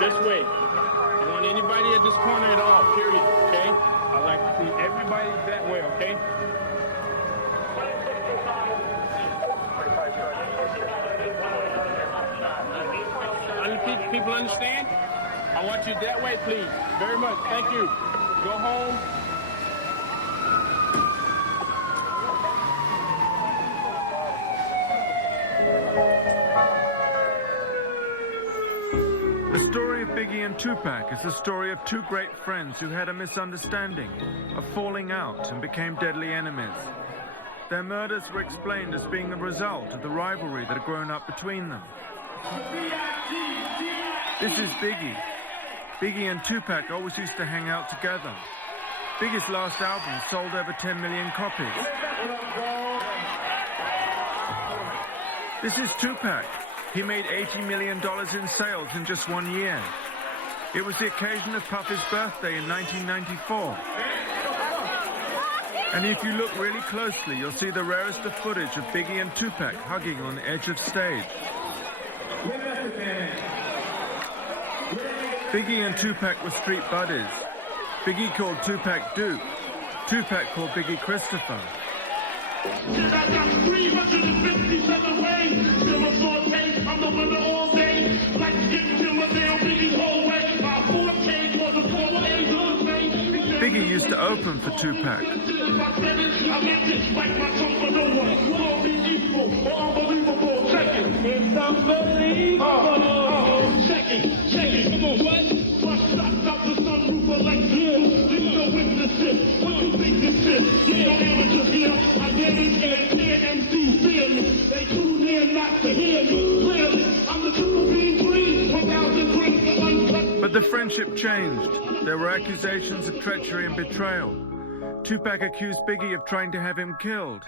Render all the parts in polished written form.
This way. You want anybody at this corner at all, period, okay? I like to see everybody that way, okay? People understand? I want you that way, please. Very much. Thank you. Go home. The story of Biggie and Tupac is the story of two great friends who had a misunderstanding, a falling out, and became deadly enemies. Their murders were explained as being the result of the rivalry that had grown up between them. This is Biggie. Biggie and Tupac always used to hang out together. Biggie's last album sold over 10 million copies. This is Tupac. He made $80 million in sales in just 1 year. It was the occasion of Puffy's birthday in 1994. And if you look really closely, you'll see the rarest of footage of Biggie and Tupac hugging on the edge of stage. Biggie and Tupac were street buddies. Biggie called Tupac Duke. Tupac called Biggie Christopher. I got 357 ways. Still a sore taste. I'm the winner all day. Like to get to my damn Biggie's whole way. My 4K was a 4A good thing. Biggie used to open for Tupac. I meant it like my tongue for no one. Will be equal or unbelievable. Check it. It's unbelievable. Check it. Come on, what? Bust shots out the sunroof like this. Leave no witnesses. What you think this is? You know amateurs here. I get it and hear MCs fear me. They tune in not to hear me. Clearly, I'm the true being free. 1,000 drinks uncut. But the friendship changed. There were accusations of treachery and betrayal. Tupac accused Biggie of trying to have him killed.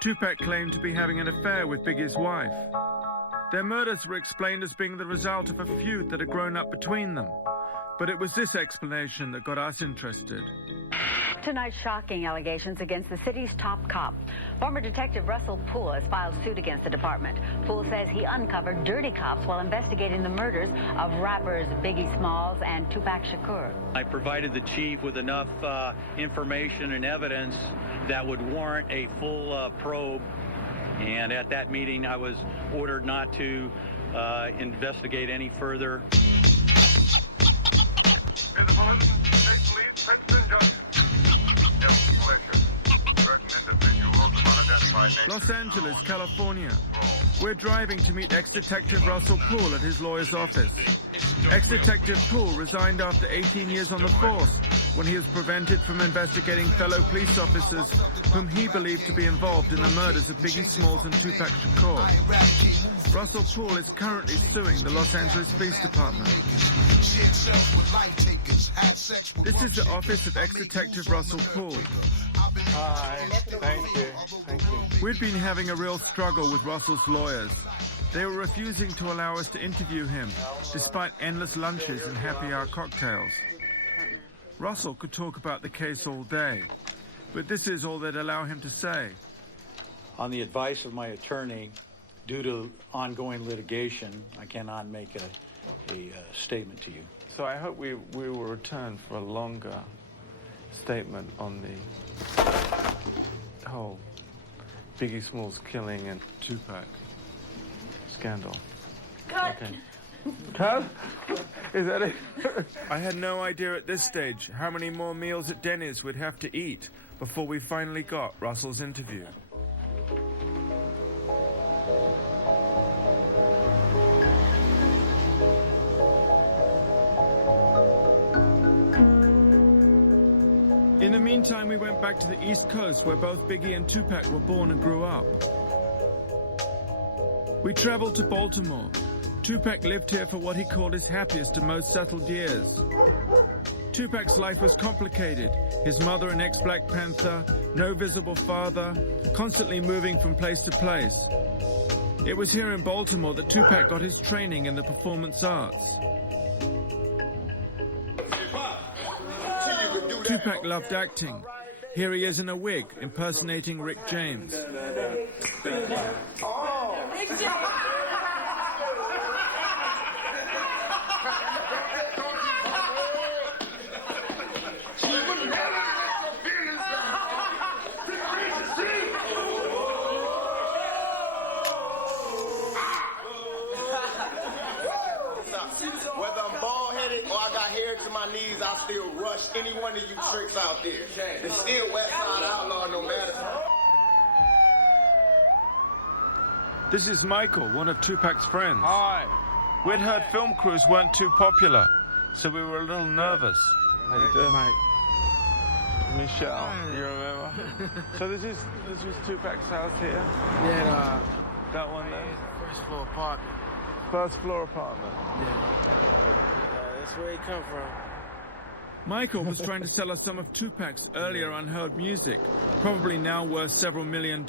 Tupac claimed to be having an affair with Biggie's wife. Their murders were explained as being the result of a feud that had grown up between them. But it was this explanation that got us interested. Tonight, shocking allegations against the city's top cop. Former Detective Russell Poole has filed suit against the department. Poole says he uncovered dirty cops while investigating the murders of rappers Biggie Smalls and Tupac Shakur. I provided the chief with enough information and evidence that would warrant a full probe. And at that meeting, I was ordered not to investigate any further. Los Angeles, California. We're driving to meet ex-detective Russell Poole at his lawyer's office. Ex-detective Poole resigned after 18 years on the force when he was prevented from investigating fellow police officers whom he believed to be involved in the murders of Biggie Smalls and Tupac Shakur. Russell Poole is currently suing the Los Angeles Police Department. This is the office of ex-detective Russell Poole. Hi, thank you. We'd been having a real struggle with Russell's lawyers. They were refusing to allow us to interview him, despite endless lunches and happy hour cocktails. Russell could talk about the case all day, but this is all they'd allow him to say. On the advice of my attorney, due to ongoing litigation, I cannot make a statement to you. So I hope we will return for a longer statement on the whole Biggie Smalls killing and Tupac scandal. Cut! Okay. Cut? Is that it? I had no idea at this stage how many more meals at Denny's we'd have to eat before we finally got Russell's interview. In the meantime, we went back to the East Coast where both Biggie and Tupac were born and grew up. We traveled to Baltimore. Tupac lived here for what he called his happiest and most settled years. Tupac's life was complicated. His mother an ex-Black Panther, no visible father, constantly moving from place to place. It was here in Baltimore that Tupac got his training in the performance arts. Tupac loved acting. Here he is in a wig, impersonating Rick James. Whether I'm bald-headed or I got hair to my knees, I still rush any one of you tricks out there. It's still West Side Outlaw no matter. This is Michael, one of Tupac's friends. Hi. We'd heard film crews weren't too popular, so we were a little nervous. How you doing, mate? Michelle, you remember? So this was Tupac's house here? Yeah, That one there? first floor apartment. First floor apartment. Yeah. That's where he come from. Michael was trying to sell us some of Tupac's earlier unheard music, probably now worth several $1 million.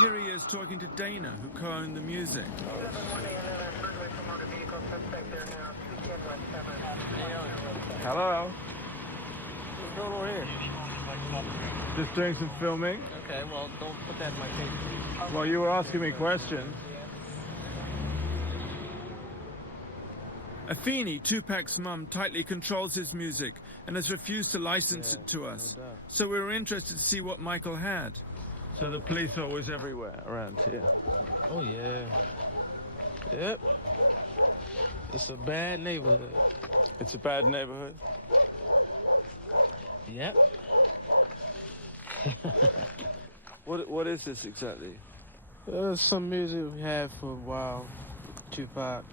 Here he is talking to Dana, who co-owned the music. Hello. What's going on here? Just doing some filming. Okay, well, don't put that in my face, please. Well, you were asking me questions. Afeni, Tupac's mum, tightly controls his music and has refused to license it to us. no doubt. So we were interested to see what Michael had. So the police are always everywhere around here. Oh, yeah. Yep. It's a bad neighborhood. It's a bad neighborhood. Yep. What is this exactly? Some music we had for a while, Tupac,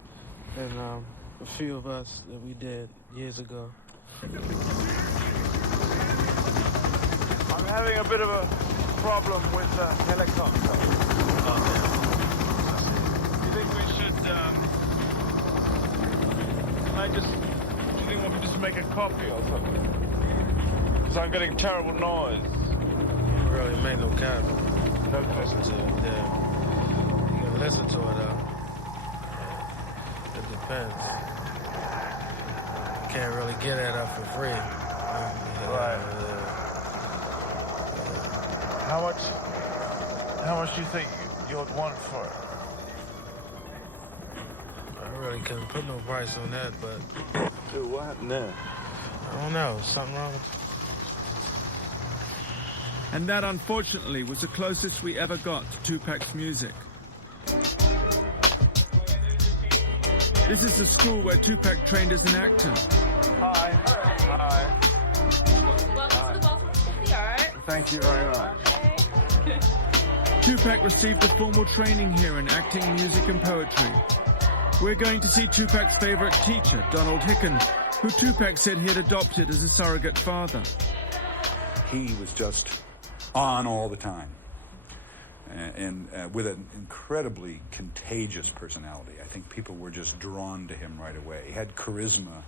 and a few of us that we did years ago. I'm having a bit of a problem with the helicopter. Do you think we should, do you think we can just make a copy or something? Because I'm getting terrible noise. You really make no copy. No Listen to it, yeah. You can listen to it, though. It depends. You can't really get that up for free. Right. How much do you think you'd want for it? I really couldn't put no price on that, but Dude, what happened there? I don't know. Something wrong with And that, unfortunately, was the closest we ever got to Tupac's music. This is the school where Tupac trained as an actor. Hi. Hi. Welcome to the Baltimore City Art. Thank you very much. Tupac received a formal training here in acting, music, and poetry. We're going to see Tupac's favorite teacher, Donald Hickens, who Tupac said he had adopted as a surrogate father. He was just on all the time, and with an incredibly contagious personality. I think people were just drawn to him right away. He had charisma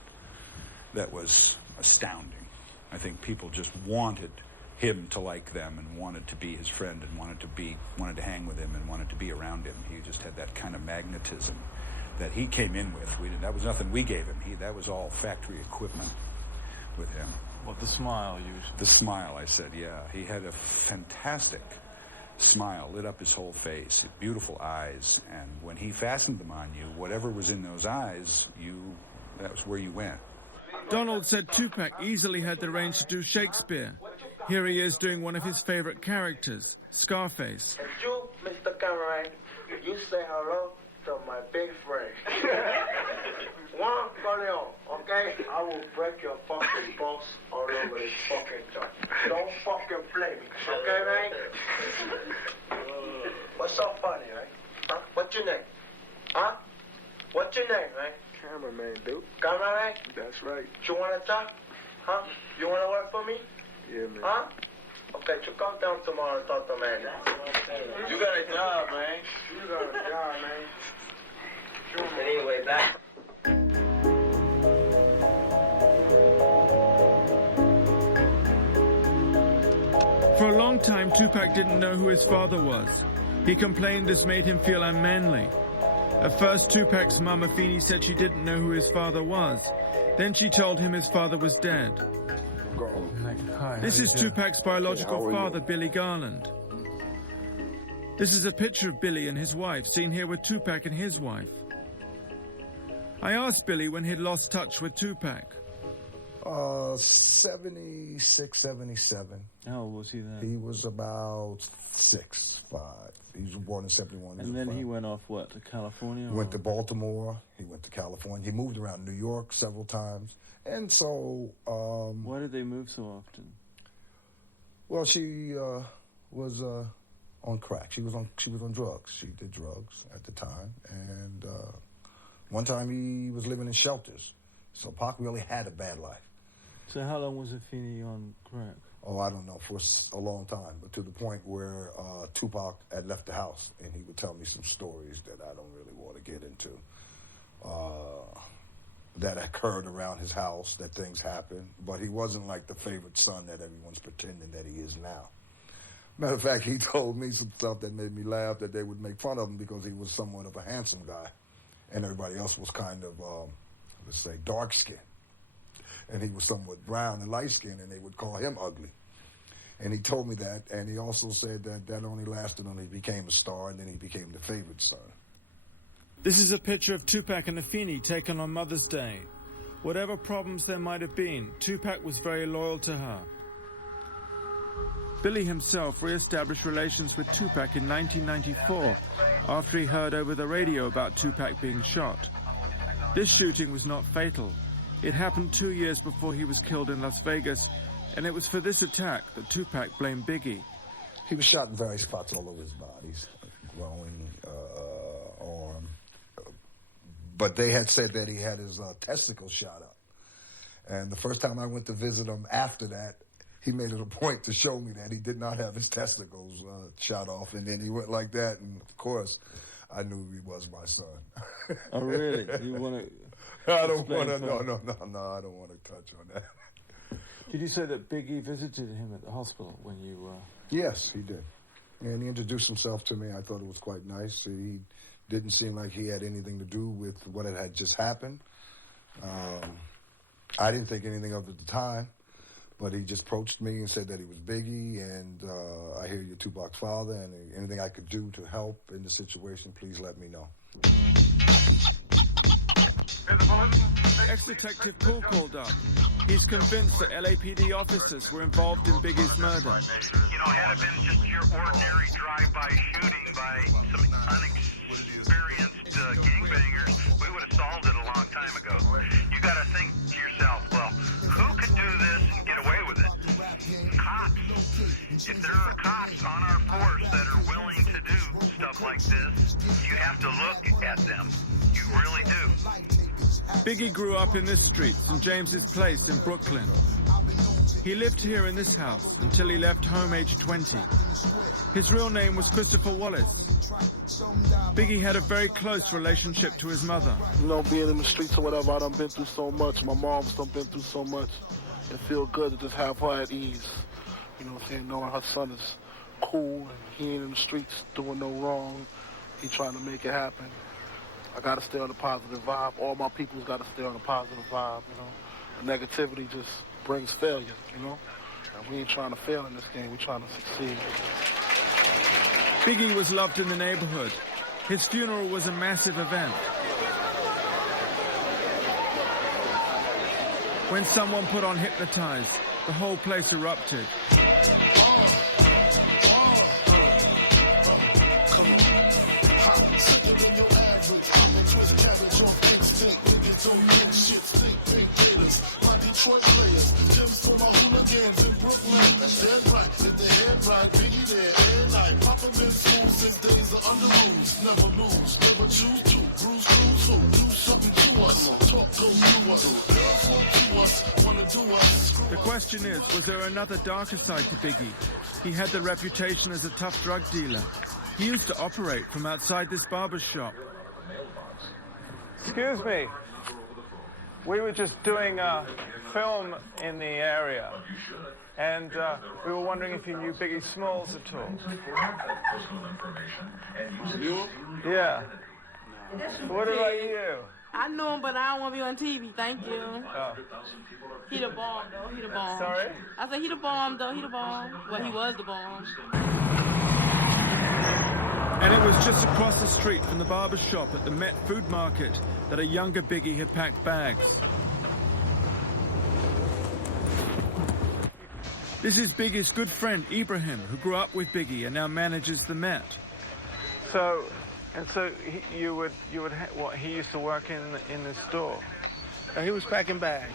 that was astounding. I think people just wanted him to like them and wanted to be his friend and wanted to hang with him and wanted to be around him. He just had that kind of magnetism that he came in with. That was nothing we gave him. That was all factory equipment with him. What, the smile usually? The smile, I said, yeah. He had a fantastic smile, lit up his whole face, beautiful eyes, and when he fastened them on you, whatever was in those eyes, that was where you went. Donald said Tupac easily had the range to do Shakespeare. Here he is doing one of his favorite characters, Scarface. If you, Mr. Cameron, you say hello to my big friend. Juan Corleone, okay? I will break your fucking balls all over this fucking joint. Don't fucking play me, okay, man? What's so funny, right? Huh? What's your name? Huh? What's your name, man? Cameraman, dude. Cameraman? That's right. You wanna talk? Huh? You wanna work for me? Yeah, man. Huh? Okay, you come down tomorrow and talk to man. You got a job, man. You got a job, man. But anyway, back. For a long time, Tupac didn't know who his father was. He complained this made him feel unmanly. At first, Tupac's mum, Afeni, said she didn't know who his father was. Then she told him his father was dead. This is Tupac's biological father, Billy Garland. This is a picture of Billy and his wife, seen here with Tupac and his wife. I asked Billy when he'd lost touch with Tupac. 76, 77. How old was he then? He was about 6, 5. He was born in 71. And then he went off, what, to California? He went to Baltimore. He went to California. He moved around New York several times. And so... why did they move so often? Well, she was on crack. She was on drugs. She did drugs at the time. And one time he was living in shelters. So Pac really had a bad life. So how long was Afeni on crack? Oh, I don't know, for a long time, but to the point where Tupac had left the house, and he would tell me some stories that I don't really want to get into, that occurred around his house, that things happened, but he wasn't like the favorite son that everyone's pretending that he is now. Matter of fact, he told me some stuff that made me laugh, that they would make fun of him because he was somewhat of a handsome guy, and everybody else was kind of, let's say, dark-skinned. And he was somewhat brown and light-skinned, and they would call him ugly. And he told me that, and he also said that that only lasted until he became a star, and then he became the favorite son. This is a picture of Tupac and Afeni taken on Mother's Day. Whatever problems there might have been, Tupac was very loyal to her. Billy himself re-established relations with Tupac in 1994 after he heard over the radio about Tupac being shot. This shooting was not fatal. It happened 2 years before he was killed in Las Vegas, and it was for this attack that Tupac blamed Biggie. He was shot in various spots all over his body, growing arm. But they had said that he had his testicles shot up. And the first time I went to visit him after that, he made it a point to show me that he did not have his testicles shot off. And then he went like that, and of course, I knew he was my son. Oh, really? You want to... I don't want to. No. I don't want to touch on that. Did you say that Biggie visited him at the hospital when you? Yes, he did, and he introduced himself to me. I thought it was quite nice. He didn't seem like he had anything to do with what had just happened. I didn't think anything of it at the time, but he just approached me and said that he was Biggie, and I hear you're Tupac's father, and anything I could do to help in the situation, please let me know. Ex-detective Paul called up. He's convinced that LAPD officers were involved in Biggie's murder. You know, had it been just your ordinary drive-by shooting by some unexperienced gangbangers, we would have solved it a long time ago. You got to think to yourself, well, who could do this and get away with it? Cops. If there are cops on our force that are willing to do stuff like this, you have to look at them. You really do. Biggie grew up in this street, St. James's Place in Brooklyn. He lived here in this house until he left home aged 20. His real name was Kristofer Uolles. Biggie had a very close relationship to his mother. You know, being in the streets or whatever, I done been through so much. My mom's done been through so much. It feels good to just have her at ease. You know what I'm saying? Knowing her son is cool and he ain't in the streets doing no wrong. He trying to make it happen. I got to stay on a positive vibe. All my people's got to stay on a positive vibe, you know. The negativity just brings failure, you know. And we ain't trying to fail in this game. We're trying to succeed. Biggie was loved in the neighborhood. His funeral was a massive event. When someone put on Hypnotize, the whole place erupted. Detroit players, Tim's for my hooligans in Brooklyn. Dead right, if the head right, Biggie there every night. Papa been smooth since days of under rules. Never lose, never choose to. Bruise, cruise, who? Do something to us. Talk, go through us. Girls want to us, wanna do us. The question is, was there another darker side to Biggie? He had the reputation as a tough drug dealer. He used to operate from outside this barber's shop. Excuse me. We were just doing a film in the area, and we were wondering if you knew Biggie Smalls at all. You? Yeah. What about you? I knew him, but I don't want to be on TV. Thank you. Oh. He the bomb, though. He the bomb. Sorry? I said he the bomb, though. He the bomb. Well, he was the bomb. And it was just across the street from the barber shop at the Met Food Market that a younger Biggie had packed bags. This is Biggie's good friend Ibrahim, who grew up with Biggie and now manages the Met. So he used to work in the store. He was packing bags.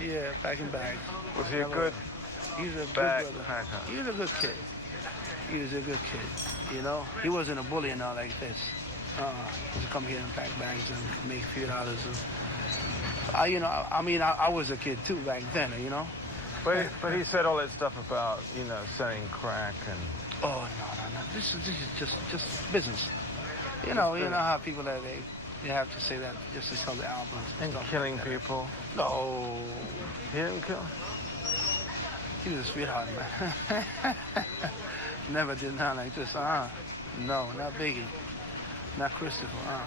Yeah, packing bags. Was he a good? He's a bag good brother. packer. He was a good kid. He was a good kid. You know, he wasn't a bully and all like this. He used to come here and pack bags and make $few. I was a kid too back then. You know. But he said all that stuff about, selling crack and... Oh, no. This is just business. You know how people that they have to say that just to sell the albums. And killing people? No. He didn't kill? He was a sweetheart, man. Never did nothing like this. No, not Biggie. Not Christopher.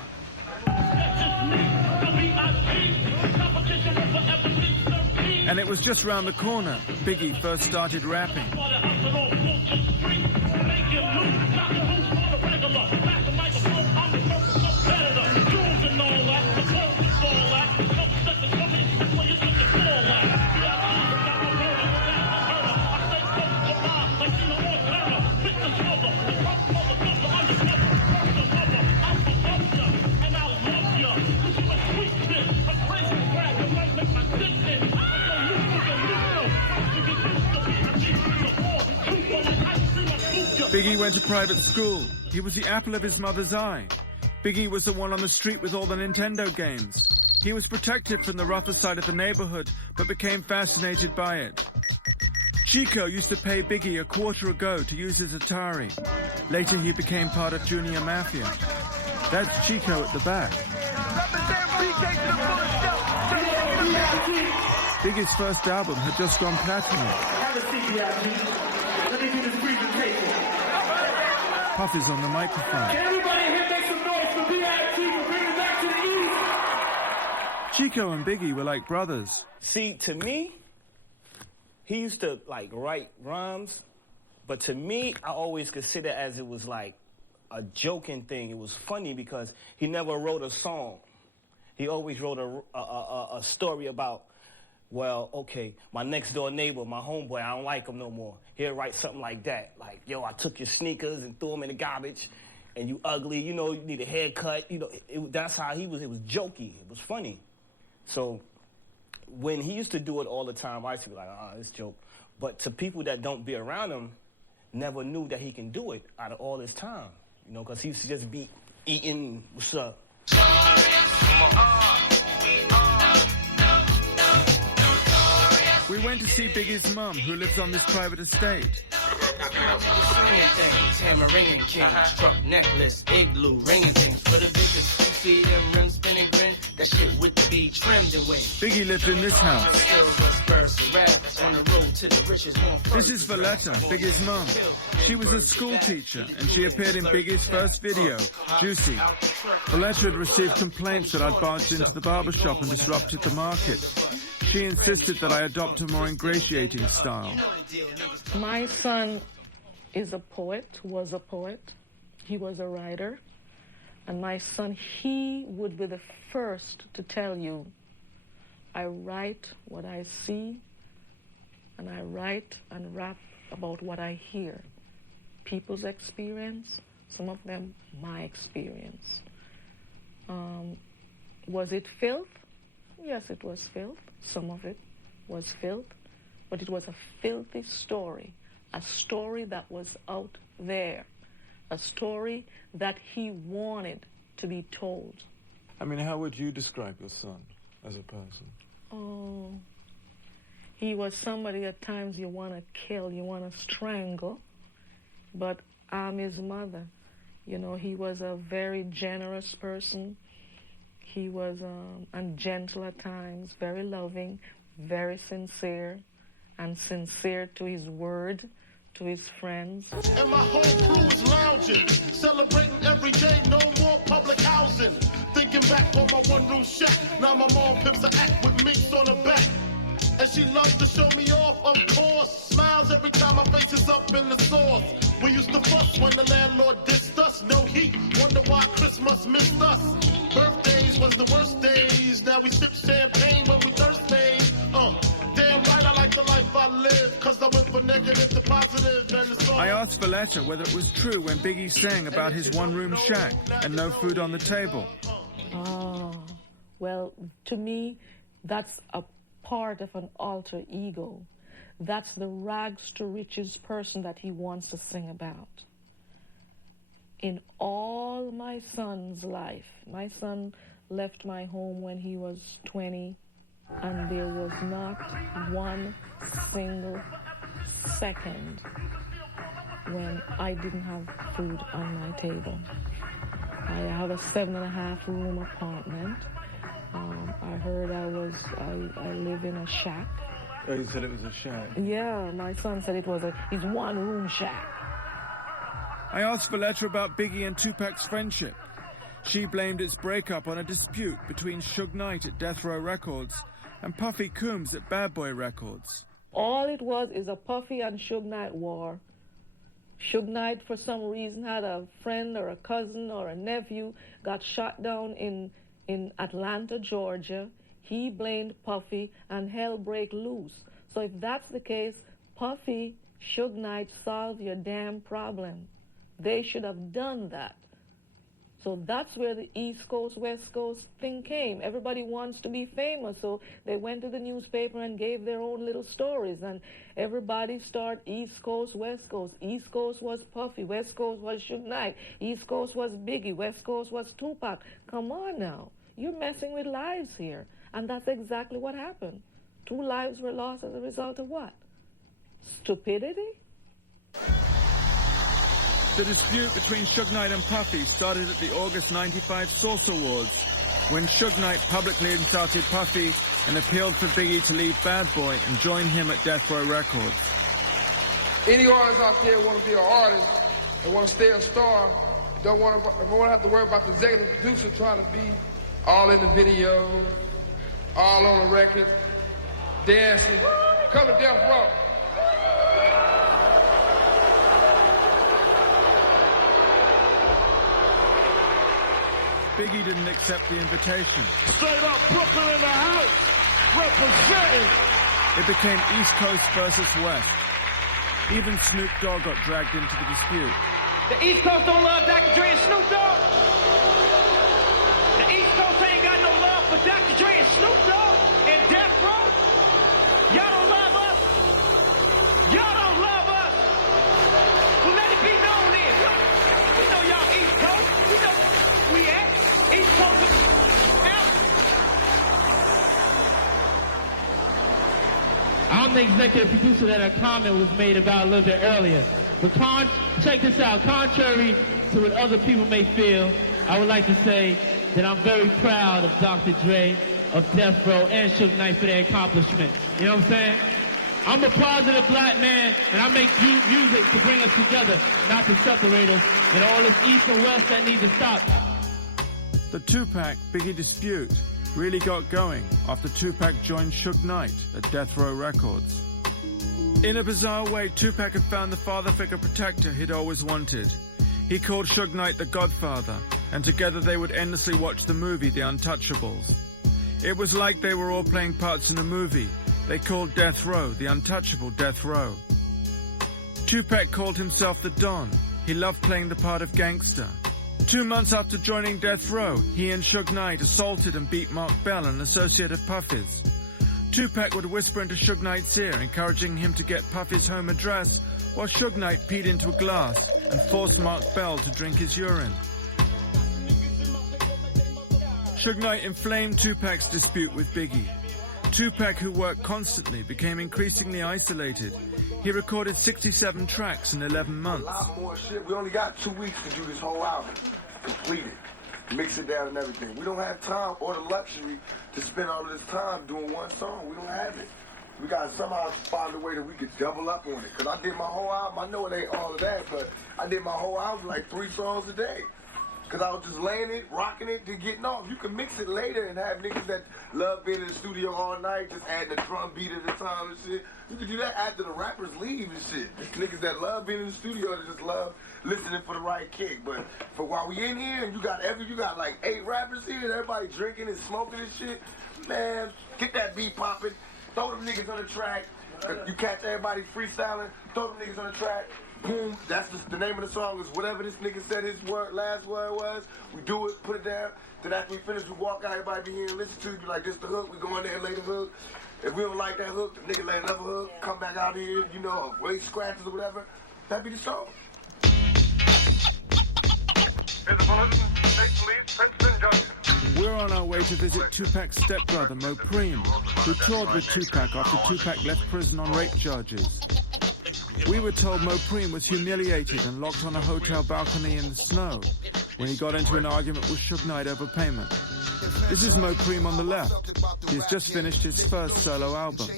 And it was just round the corner that Biggie first started rapping. Biggie went to private school. He was the apple of his mother's eye. Biggie was the one on the street with all the Nintendo games. He was protected from the rougher side of the neighborhood, but became fascinated by it. Chico used to pay Biggie $0.25 a go to use his Atari. Later he became part of Junior Mafia. That's Chico at the back. Biggie's first album had just gone platinum. Have a seat, B.I.G. Let me do this presentation. Puff is on the microphone. Can everybody here make some noise for B.I.G. for bringing back to the East? Chico and Biggie were like brothers. See, to me, he used to, write rhymes, but to me, I always consider it as it was, a joking thing. It was funny because he never wrote a song. He always wrote a story about, well, okay, my next-door neighbor, my homeboy, I don't like him no more. He'll write something like that, like, yo, I took your sneakers and threw them in the garbage, and you ugly, you need a haircut. That's how he was. It was jokey. It was funny. So when he used to do it all the time, I used to be like, it's a joke. But to people that don't be around him, never knew that he can do it out of all his time, because he used to just be eating, what's up? We went to see Biggie's mum, who lives on this private estate. Tamarind king, struck necklace, igloo, ringing things for the bitches. You see them rims spinning grin, that shit with the beat trimmed and wing. Biggie lived in this house. On the road to the riches, this is Valletta, Biggie's mum. She was a school teacher, and she appeared in Biggie's first video, Juicy. Valletta had received complaints that I'd barged into the barbershop and disrupted the market. She insisted that I adopt a more ingratiating style. My son is a poet, was a poet. He was a writer. And my son, he would be the first to tell you, I write what I see, and I write and rap about what I hear. People's experience, some of them my experience. Was it filth? Yes, it was filth. Some of it was filth, but it was a filthy story, a story that was out there, a story that he wanted to be told. I mean, how would you describe your son as a person? Oh, he was somebody at times you want to kill, you want to strangle, but I'm his mother. He was a very generous person. He was and gentle at times, very loving, very sincere, and sincere to his word, to his friends. And my whole crew is lounging, celebrating every day, no more public housing. Thinking looking back on my one-room shack. Now my mom pimps a act with minks on her back. And she loves to show me off, of course. Smiles every time my face is up in the sauce. We used to fuss when the landlord dissed us. No heat, wonder why Christmas missed us. Birthdays was the worst days. Now we sip champagne when we thirsty. Damn right, I like the life I live. Cause I went from negative to positive. And it's all I asked Valletta whether it was true when Biggie sang about his one-room shack and no food on the table. Well, to me, that's a part of an alter ego. That's the rags to riches person that he wants to sing about. In all my son's life, my son left my home when he was 20, and there was not one single second when I didn't have food on my table. I have a 7.5 room apartment. I heard I live in a shack. Oh, you said it was a shack? Yeah, my son said it was his one-room shack. I asked Valletta about Biggie and Tupac's friendship. She blamed its breakup on a dispute between Suge Knight at Death Row Records and Puffy Coombs at Bad Boy Records. All it was is a Puffy and Suge Knight war. Suge Knight, for some reason, had a friend or a cousin or a nephew got shot down in Atlanta, Georgia. He blamed Puffy and hell break loose. So if that's the case, Puffy, Suge Knight, solve your damn problem. They should have done that. So that's where the East Coast, West Coast thing came. Everybody wants to be famous, so they went to the newspaper and gave their own little stories, and everybody started East Coast, West Coast. East Coast was Puffy, West Coast was Suge Knight, East Coast was Biggie, West Coast was Tupac. Come on now. You're messing with lives here. And that's exactly what happened. 2 lives were lost as a result of what? Stupidity? The dispute between Suge Knight and Puffy started at the August '95 Source Awards, when Suge Knight publicly insulted Puffy and appealed for Biggie to leave Bad Boy and join him at Death Row Records. Any artists out there want to be an artist and want to stay a star, don't want to have to worry about the executive producer trying to be all in the video, all on the record, dancing. Come to Death Row. Biggie didn't accept the invitation. Straight up Brooklyn in the house, representing. It became East Coast versus West. Even Snoop Dogg got dragged into the dispute. The East Coast don't love Dr. Dre and Snoop Dogg. The East Coast ain't got no love for Dr. Dre and Snoop Dogg and Death Row. Y'all don't love us. Y'all don't love us. Well, let it be known then. We know y'all East Coast. We know we at East Coast. I'm the executive producer that a comment was made about a little bit earlier. But check this out. Contrary to what other people may feel, I would like to say that I'm very proud of Dr. Dre, of Death Row, and Suge Knight for their accomplishments. You know what I'm saying? I'm a positive black man, and I make music to bring us together, not to separate us, and all this East and West that need to stop. The Tupac-Biggie dispute really got going after Tupac joined Suge Knight at Death Row Records. In a bizarre way, Tupac had found the father figure protector he'd always wanted. He called Suge Knight the Godfather, and together they would endlessly watch the movie The Untouchables. It was like they were all playing parts in a movie. They called Death Row the untouchable Death Row. Tupac called himself the Don. He loved playing the part of gangster. 2 months after joining Death Row, he and Suge Knight assaulted and beat Mark Bell, an associate of Puffy's. Tupac would whisper into Suge Knight's ear, encouraging him to get Puffy's home address, while Suge Knight peed into a glass and forced Mark Bell to drink his urine. Suge Knight inflamed Tupac's dispute with Biggie. Tupac, who worked constantly, became increasingly isolated. He recorded 67 tracks in 11 months. A lot more shit. We only got 2 weeks to do this whole album. Complete it. Mix it down and everything. We don't have time or the luxury to spend all of this time doing one song. We don't have it. We got to somehow find a way that we could double up on it. Because I did my whole album. I know it ain't all of that, but I did my whole album like 3 songs a day. Because I was just laying it, rocking it, then getting off. You can mix it later and have niggas that love being in the studio all night, just adding a drum beat at a time and shit. You can do that after the rappers leave and shit. It's niggas that love being in the studio that just love listening for the right kick. But for while we in here and you got like 8 rappers here and everybody drinking and smoking and shit, man, get that beat popping, throw them niggas on the track. You catch everybody freestyling, throw them niggas on the track. Boom, that's the name of the song is whatever this nigga said his last word was. We do it, put it down. Then after we finish, we walk out, everybody be here and listen to it. Be like, this the hook, we go in there and lay the hook. If we don't like that hook, the nigga lay another hook, come back out here, you know, waist scratches or whatever. That be the song. Here's a bulletin. State Police, Princeton Junction. We're on our way to visit Tupac's stepbrother, Mopreme, who toured with Tupac after Tupac left prison on rape charges. We were told Mopreme was humiliated and locked on a hotel balcony in the snow when he got into an argument with Suge Knight over payment. This is Mopreme on the left. He's just finished his first solo album.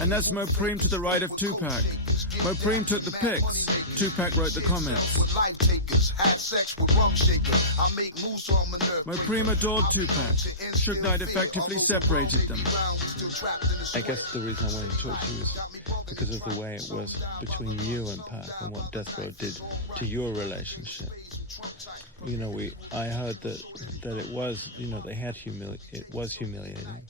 And that's Mopreme to the right of Tupac. Mopreme took the pics. Tupac wrote the comments. Mopreme adored Tupac. Suge Knight effectively separated them. I guess the reason I wanted to talk to you is because of the way it was between you and Pac and what Death Row did to your relationship. You know, I heard that it was, you know, it was humiliating.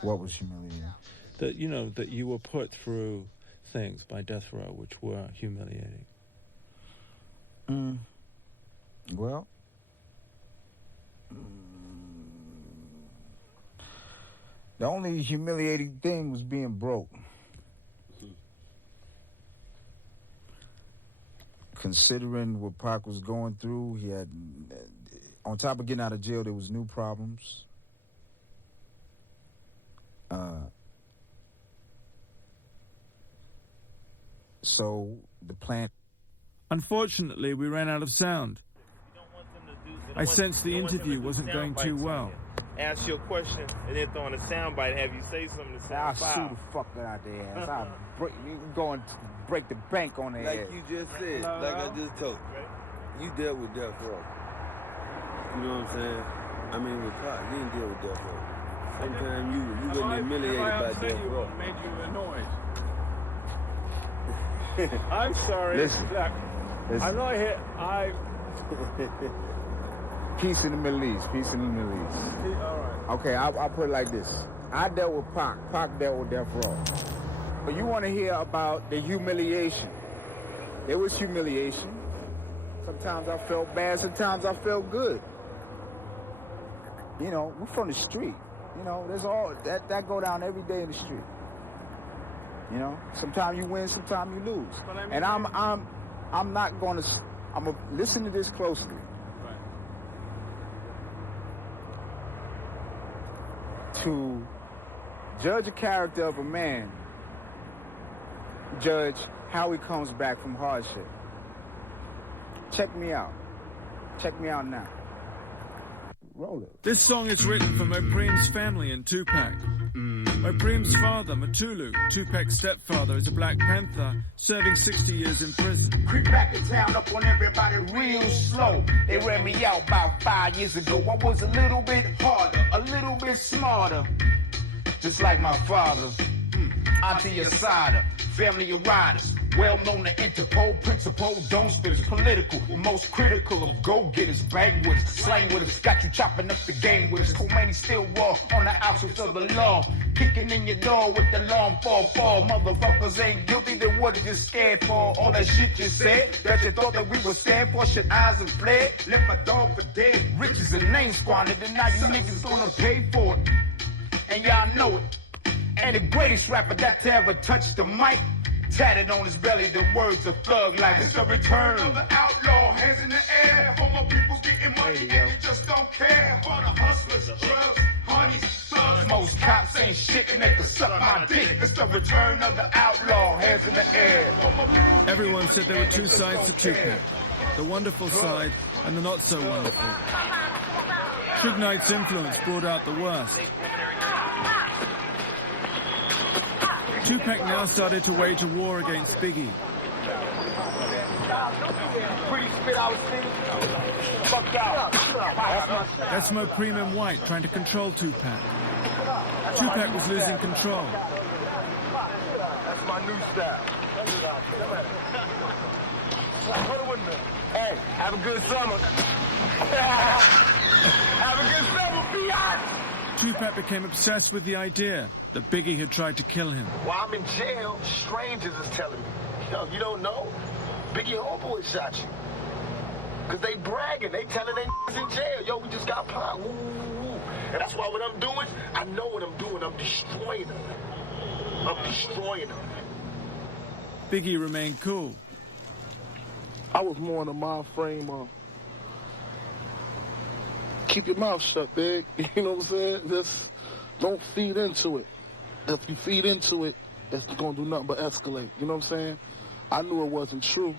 What was humiliating? That, you know, that you were put through things by Death Row which were humiliating. Well, the only humiliating thing was being broke. Considering what Pac was going through, he had, on top of getting out of jail, there was new problems. So the plan... Unfortunately, we ran out of sound. I sensed the interview wasn't going too well. Ask you a question and then throw in a soundbite and have you say something to sound I'll sue the fuck out their ass. I'll go and break the bank on their ass. Like you just said, like I just told you, you dealt with Death Row. You know what I'm saying? I mean, with Pac, you didn't deal with Death Row. Sometimes you wasn't humiliated by Death Row. Made you annoyed. I'm sorry. Listen. I'm not here. Peace in the Middle East. Peace in the Middle East. All right. Okay, I'll put it like this. I dealt with Pac. Pac dealt with Death Row. But you want to hear about the humiliation. There was humiliation. Sometimes I felt bad. Sometimes I felt good. You know, we're from the street. You know, there's all that go down every day in the street. You know, sometimes you win, sometimes you lose. I mean, and I'm not going to. I'm gonna listen to this closely. Right. To judge a character of a man, judge how he comes back from hardship. Check me out. Check me out now. Roll it. This song is written for Mopreme's family and Tupac. Mopreme's father, Matulu, Tupac's stepfather, is a Black Panther serving 60 years in prison. Creep back in town up on everybody real slow. They ran me out about 5 years ago. I was a little bit harder, a little bit smarter. Just like my father. Auntie Asada, family of riders. Well known to Interpol, principal, don't spit is political. Most critical of go-getters, bang with us, slang with us, got you chopping up the game with us. Khomeini still raw on the outskirts of the law. Kicking in your door with the long fall. Motherfuckers ain't guilty, then what are you scared for? All that shit you said, that you thought that we would stand for, shit eyes and fled. Left my dog for dead, riches and name squandered, and now you niggas gonna pay for it. And y'all know it. And the greatest rapper that ever touched the mic, tatted on his belly the words of thug life. It's the return of the outlaw, hands in the air. For my people getting money and they just don't care. For the hustlers, drugs, honeys, thugs. Most cops ain't shit and they can suck my dick. It's the return of the outlaw, hands in the air. Everyone said there were two sides to Tupac, the wonderful side and the not so wonderful. Suge Knight's influence brought out the worst. Tupac now started to wage a war against Biggie. Pretty spit out fucked out. That's Mo Premium White trying to control Tupac. Tupac was losing control. That's my new style. Hey, have a good summer. Have a good summer, B.I.G. Tupac became obsessed with the idea that Biggie had tried to kill him. While I'm in jail, strangers is telling me, yo, you don't know? Biggie homeboy shot you. Because they bragging. They telling they in jail. Yo, we just got popped. Woo, woo, woo. And that's why what I'm doing, I know what I'm doing. I'm destroying them. I'm destroying them. Biggie remained cool. I was more in the mind frame of keep your mouth shut, Big. You know what I'm saying? Just don't feed into it. If you feed into it, it's going to do nothing but escalate. You know what I'm saying? I knew it wasn't true.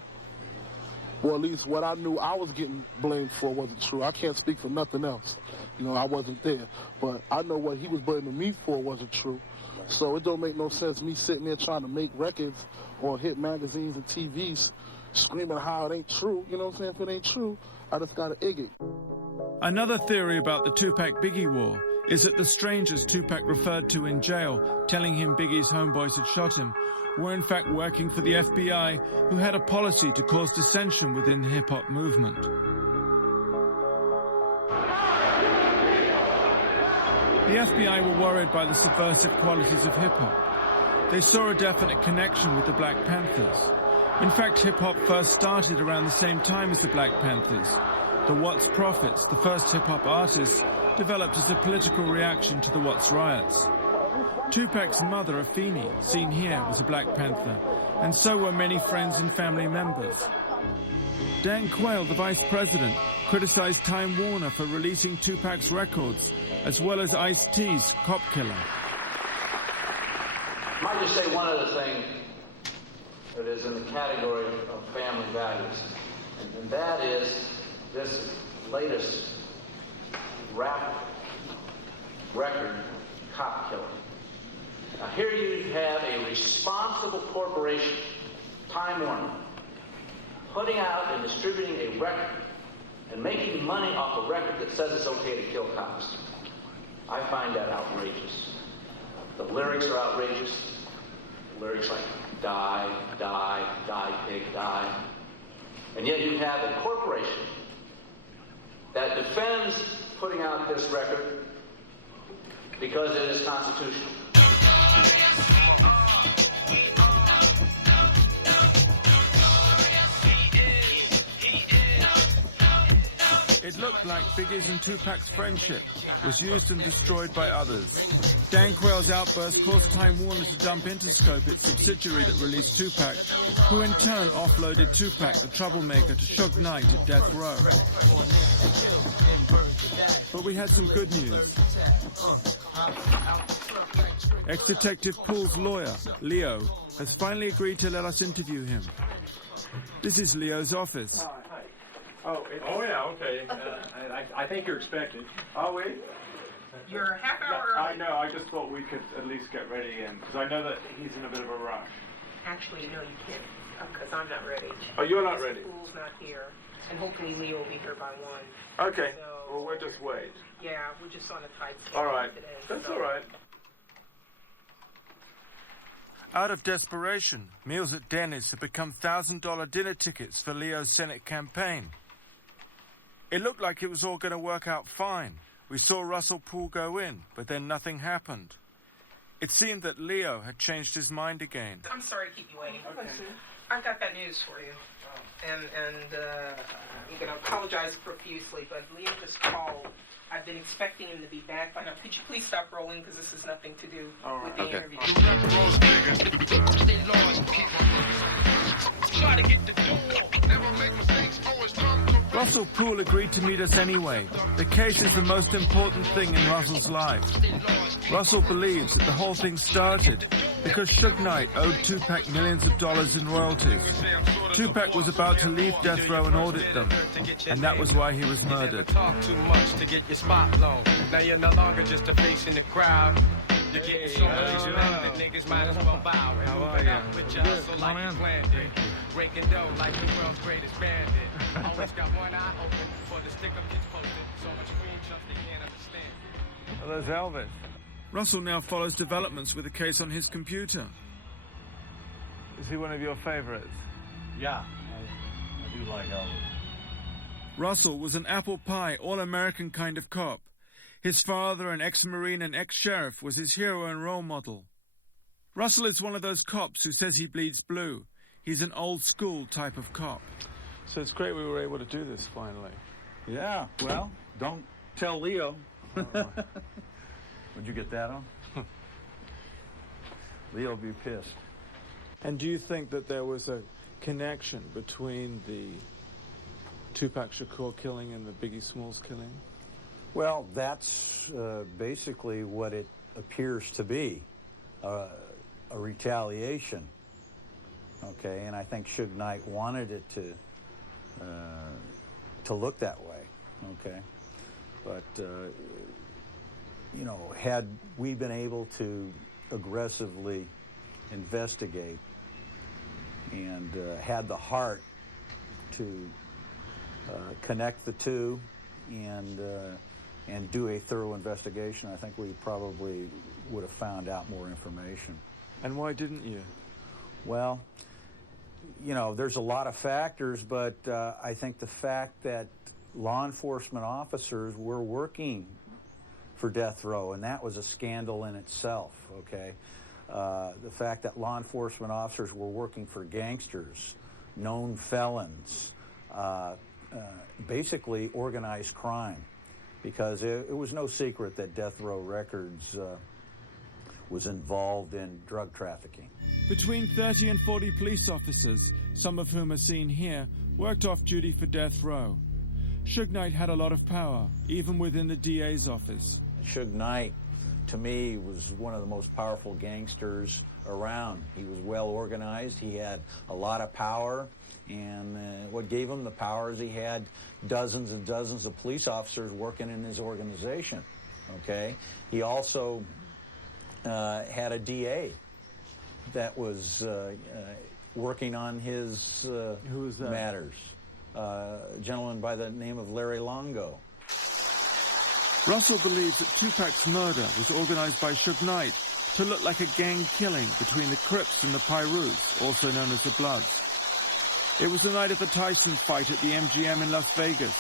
Or at least what I knew I was getting blamed for wasn't true. I can't speak for nothing else. You know, I wasn't there. But I know what he was blaming me for wasn't true. So it don't make no sense me sitting there trying to make records or hit magazines and TVs screaming how it ain't true. You know what I'm saying? If it ain't true, I just got to egg it. Another theory about the Tupac-Biggie war is that the strangers Tupac referred to in jail, telling him Biggie's homeboys had shot him, were in fact working for the FBI, who had a policy to cause dissension within the hip-hop movement. The FBI were worried by the subversive qualities of hip-hop. They saw a definite connection with the Black Panthers. In fact, hip-hop first started around the same time as the Black Panthers. The Watts Prophets, the first hip-hop artists, developed as a political reaction to the Watts riots. Tupac's mother, Afeni, seen here, was a Black Panther, and so were many friends and family members. Dan Quayle, the vice president, criticized Time Warner for releasing Tupac's records, as well as Ice-T's Cop Killer. I might just say one other thing that is in the category of family values, and that is this latest rap record, Cop Killer. Now here you have a responsible corporation, Time Warner, putting out and distributing a record and making money off a record that says it's okay to kill cops. I find that outrageous. The lyrics are outrageous. The lyrics like die, die, die, pig, die. And yet you have a corporation that defends putting out this record because it is constitutional. It looked like Biggie's and Tupac's friendship was used and destroyed by others. Dan Quayle's outburst caused Time Warner to dump Interscope, its subsidiary that released Tupac, who in turn offloaded Tupac, the troublemaker, to Suge Knight at Death Row. But we had some good news. Ex-Detective Pool's lawyer, Leo, has finally agreed to let us interview him. This is Leo's office. Oh yeah, okay. I think you're expected. Oh, wait. You're a half hour early. I know, I just thought we could at least get ready in, because I know that he's in a bit of a rush. Actually, no, you can't, because I'm not ready. Oh, you're not ready? School's not here, and hopefully Leo will be here by 1. Okay, so, well, we'll just wait. Yeah, we're just on a tight schedule all right. today. That's all right. Out of desperation, meals at Denny's had become $1,000 dinner tickets for Leo's Senate campaign. It looked like it was all going to work out fine. We saw Russell Poole go in, but then nothing happened. It seemed that Leo had changed his mind again. I'm sorry to keep you waiting. Okay. I've got that news for you. And I'm going to apologize profusely, but Leo just called. I've been expecting him to be back by now. Could you please stop rolling, because this has nothing to do with the interview. Try to get the door. Never make mistakes, always come correct. Russell Poole agreed to meet us anyway. The case is the most important thing in Russell's life. Russell believes that the whole thing started because Suge Knight owed Tupac millions of dollars in royalties. Tupac was about to leave Death Row and audit them, and that was why he was murdered. Talk too much to get your spot blown. Now you're no longer just a face in the crowd. You're getting so much spend that niggas might as well bow and move it up with your hustle like you planned it. Breaking dough like the world's greatest bandit. Always got one eye open for the stick up gets posted. So much green chunks they can't understand. Well, there's Elvis. Russell now follows developments with a case on his computer. Is he one of your favorites? Yeah, I do like Elvis. Russell was an apple pie, all-American kind of cop. His father, an ex-Marine and ex-sheriff, was his hero and role model. Russell is one of those cops who says he bleeds blue. He's an old-school type of cop. So it's great we were able to do this finally. Yeah, well, don't tell Leo. Would you get that on? Leo'll be pissed. And do you think that there was a connection between the Tupac Shakur killing and the Biggie Smalls killing? Well, that's basically what it appears to be, a retaliation. Okay, and I think Suge Knight wanted it to look that way. Okay, but you know, had we been able to aggressively investigate and had the heart to connect the two and do a thorough investigation, I think we probably would have found out more information. And why didn't you? Well, you know, there's a lot of factors, but I think the fact that law enforcement officers were working for death row, and that was a scandal in itself, okay? The fact that law enforcement officers were working for gangsters, known felons, basically organized crime, because it was no secret that Death Row Records was involved in drug trafficking. Between 30 and 40 police officers, some of whom are seen here, worked off duty for death row. Suge Knight had a lot of power, even within the DA's office. Suge Knight, to me, was one of the most powerful gangsters around. He was well organized, he had a lot of power, and what gave him the power is he had dozens and dozens of police officers working in his organization, okay? He also had a DA that was working on his matters, a gentleman by the name of Larry Longo. Russell believes that Tupac's murder was organized by Suge Knight to look like a gang killing between the Crips and the Pyrus, also known as the Bloods. It was the night of the Tyson fight at the MGM in Las Vegas.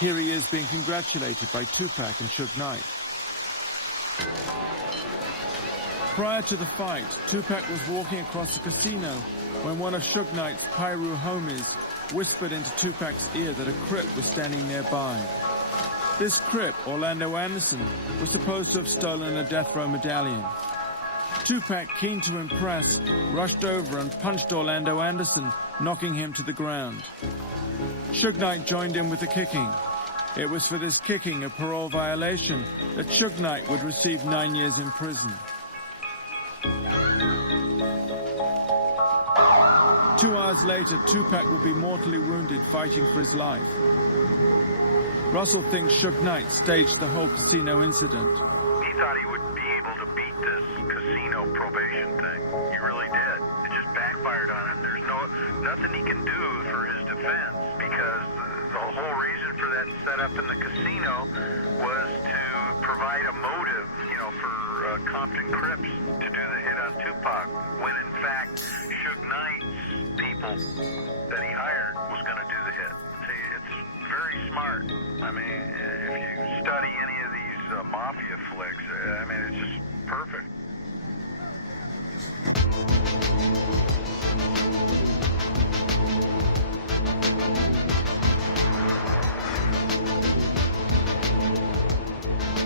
Here he is being congratulated by Tupac and Suge Knight. Prior to the fight, Tupac was walking across the casino when one of Suge Knight's Pyru homies whispered into Tupac's ear that a Crip was standing nearby. This Crip, Orlando Anderson, was supposed to have stolen a death row medallion. Tupac, keen to impress, rushed over and punched Orlando Anderson, knocking him to the ground. Suge Knight joined in with the kicking. It was for this kicking, a parole violation, that Suge Knight would receive 9 years in prison. 2 hours later, Tupac would be mortally wounded fighting for his life. Russell thinks Suge Knight staged the whole casino incident. He thought he would be able to beat this casino probation thing. He really did. It just backfired on him. There's nothing he can do for his defense, because the whole reason for that setup in the casino was to provide a motive, you know, for Compton Crips to do the hit on Tupac, when in fact Suge Knight's people that he hired was going to do the hit. See, it's very smart. I mean, if you study any of these mafia flicks, I mean, it's just perfect.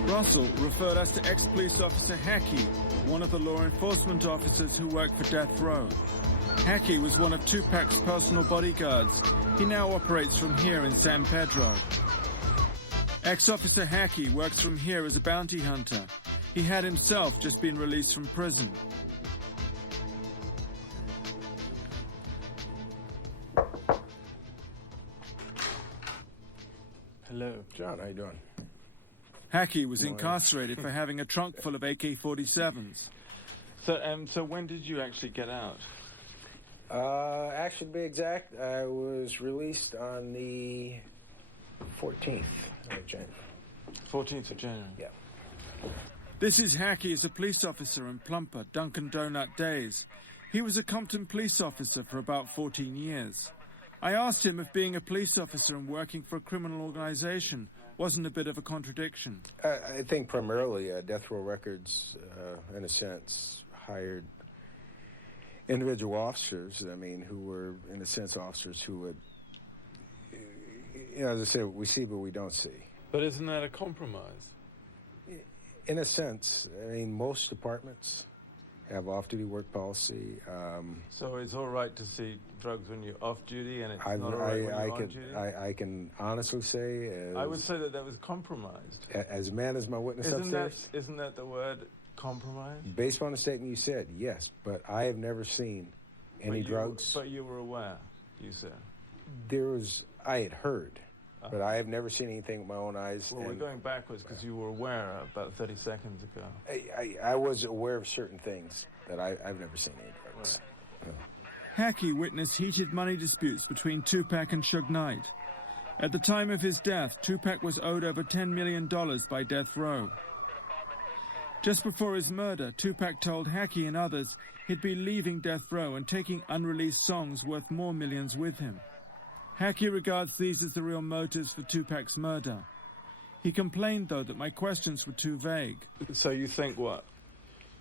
Russell referred us to ex-police officer Hackey, one of the law enforcement officers who worked for Death Row. Hackey was one of Tupac's personal bodyguards. He now operates from here in San Pedro. Ex-officer Hackey works from here as a bounty hunter. He had himself just been released from prison. Hello. John, how you doing? Hackey was incarcerated for having a trunk full of AK-47s. So when did you actually get out? Actually, to be exact, I was released on the 14th of January. 14th of January? Yeah. This is Hackey as a police officer in Plumper, Dunkin' Donut days. He was a Compton police officer for about 14 years. I asked him if being a police officer and working for a criminal organization wasn't a bit of a contradiction. I think primarily Death Row Records, in a sense, hired individual officers, I mean, who were, in a sense, officers who would, as I said, we see but we don't see. But isn't that a compromise? In a sense, I mean, most departments have off-duty work policy. So it's all right to see drugs when you're off-duty, and it's not all right when you're on-duty? I can honestly say... I would say that was compromised. As a man as my witness upstairs... Isn't that the word, compromise? Based on the statement you said, yes, but I have never seen any drugs... But you were aware, you said? I had heard... But I have never seen anything with my own eyes. Well, we're going backwards because you were aware about 30 seconds ago. I was aware of certain things, but I've never seen any drugs. Right. Hackey witnessed heated money disputes between Tupac and Suge Knight. At the time of his death, Tupac was owed over $10 million by Death Row. Just before his murder, Tupac told Hackey and others he'd be leaving Death Row and taking unreleased songs worth more millions with him. Hackey regards these as the real motives for Tupac's murder. He complained, though, that my questions were too vague. So you think what?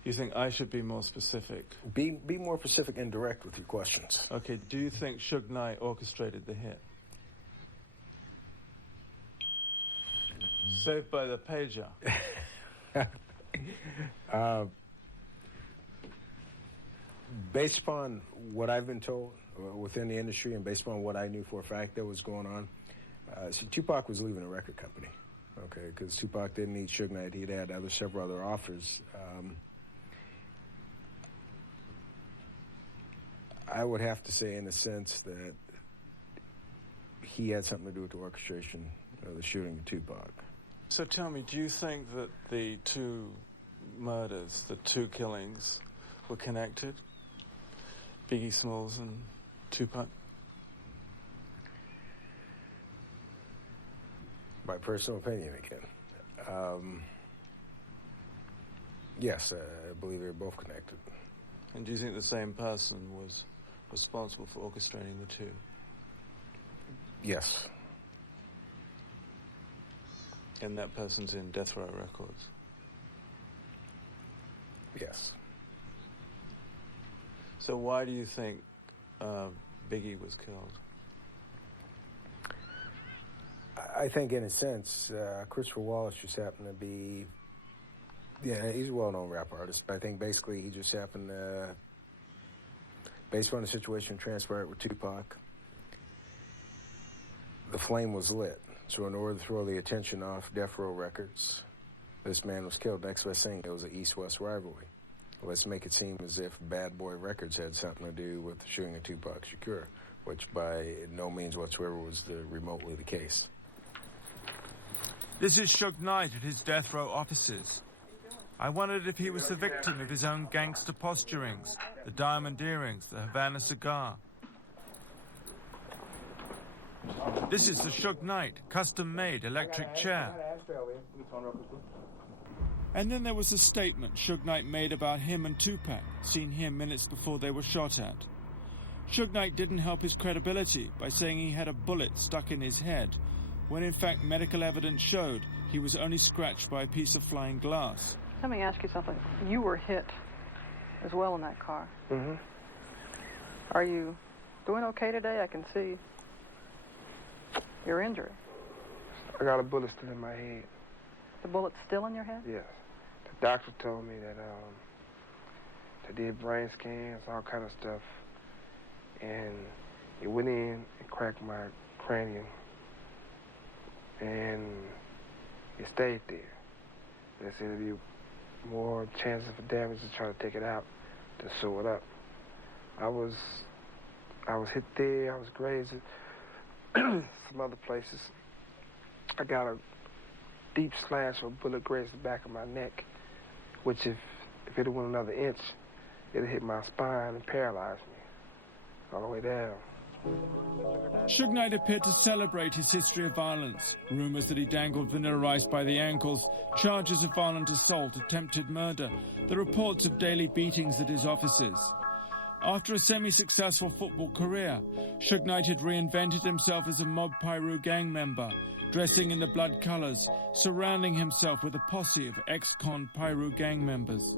You think I should be more specific? Be more specific and direct with your questions. Okay, do you think Suge Knight orchestrated the hit? Saved by the pager. Based upon what I've been told within the industry and based upon what I knew for a fact that was going on, Tupac was leaving a record company, okay, because Tupac didn't need Suge Knight. He'd had several other offers. I would have to say, in a sense, that he had something to do with the orchestration of the shooting of Tupac. So tell me, do you think that the two murders, the two killings, were connected? Biggie Smalls and Tupac? My personal opinion, again. Yes, I believe they're both connected. And do you think the same person was responsible for orchestrating the two? Yes. And that person's in Death Row Records? Yes. So why do you think Biggie was killed? I think, in a sense, Kristofer Uolles just happened to be... Yeah, he's a well-known rap artist, but I think basically he just happened to... Based on the situation transpired with Tupac, the flame was lit. So in order to throw the attention off Death Row Records, this man was killed. Next best thing, it was an East-West rivalry. Let's make it seem as if Bad Boy Records had something to do with the shooting of Tupac Shakur, which by no means whatsoever was remotely the case. This is Suge Knight at his Death Row offices. I wondered if he was the victim of his own gangster posturings, the diamond earrings, the Havana cigar. This is the Suge Knight custom-made electric chair. And then there was a statement Suge Knight made about him and Tupac, seen here minutes before they were shot at. Suge Knight didn't help his credibility by saying he had a bullet stuck in his head, when in fact medical evidence showed he was only scratched by a piece of flying glass. Let me ask you something. You were hit as well in that car. Mm-hmm. Are you doing okay today? I can see your injury. I got a bullet still in my head. The bullet's still in your head? Yes. The doctor told me that they did brain scans, all kind of stuff, and it went in and cracked my cranium, and it stayed there. They said there'd be more chances for damage to try to take it out than sew it up. I was hit there, I was grazed some other places. I got a deep slash of a bullet grazed the back of my neck, which if it had went another inch, it'd hit my spine and paralyzed me all the way down. Suge Knight appeared to celebrate his history of violence. Rumors that he dangled Vanilla Ice by the ankles, charges of violent assault, attempted murder, the reports of daily beatings at his offices. After a semi-successful football career, Suge Knight had reinvented himself as a Mob Piru gang member, dressing in the blood colors, surrounding himself with a posse of ex-con Piru gang members.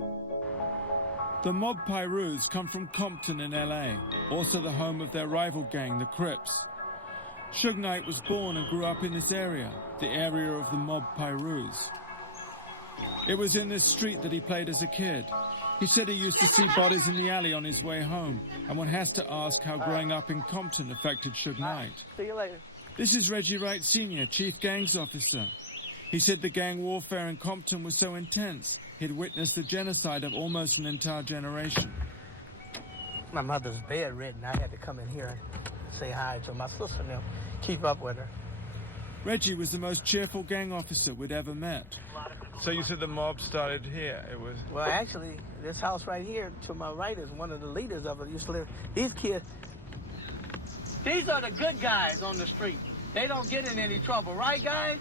The Mob Pirus come from Compton in LA, also the home of their rival gang, the Crips. Suge Knight was born and grew up in this area, the area of the Mob Pirus. It was in this street that he played as a kid. He said he used to see bodies in the alley on his way home, and one has to ask how growing up in Compton affected Suge Knight. See you later. This is Reggie Wright Sr., Chief Gangs Officer. He said the gang warfare in Compton was so intense, he'd witnessed the genocide of almost an entire generation. My mother's bedridden. I had to come in here and say hi to my sister and them, keep up with her. Reggie was the most cheerful gang officer we'd ever met. So you said the mob started here? It was. Well, actually, this house right here to my right is one of the leaders of it. Used to live. These kids, these are the good guys on the street. They don't get in any trouble, right, guys?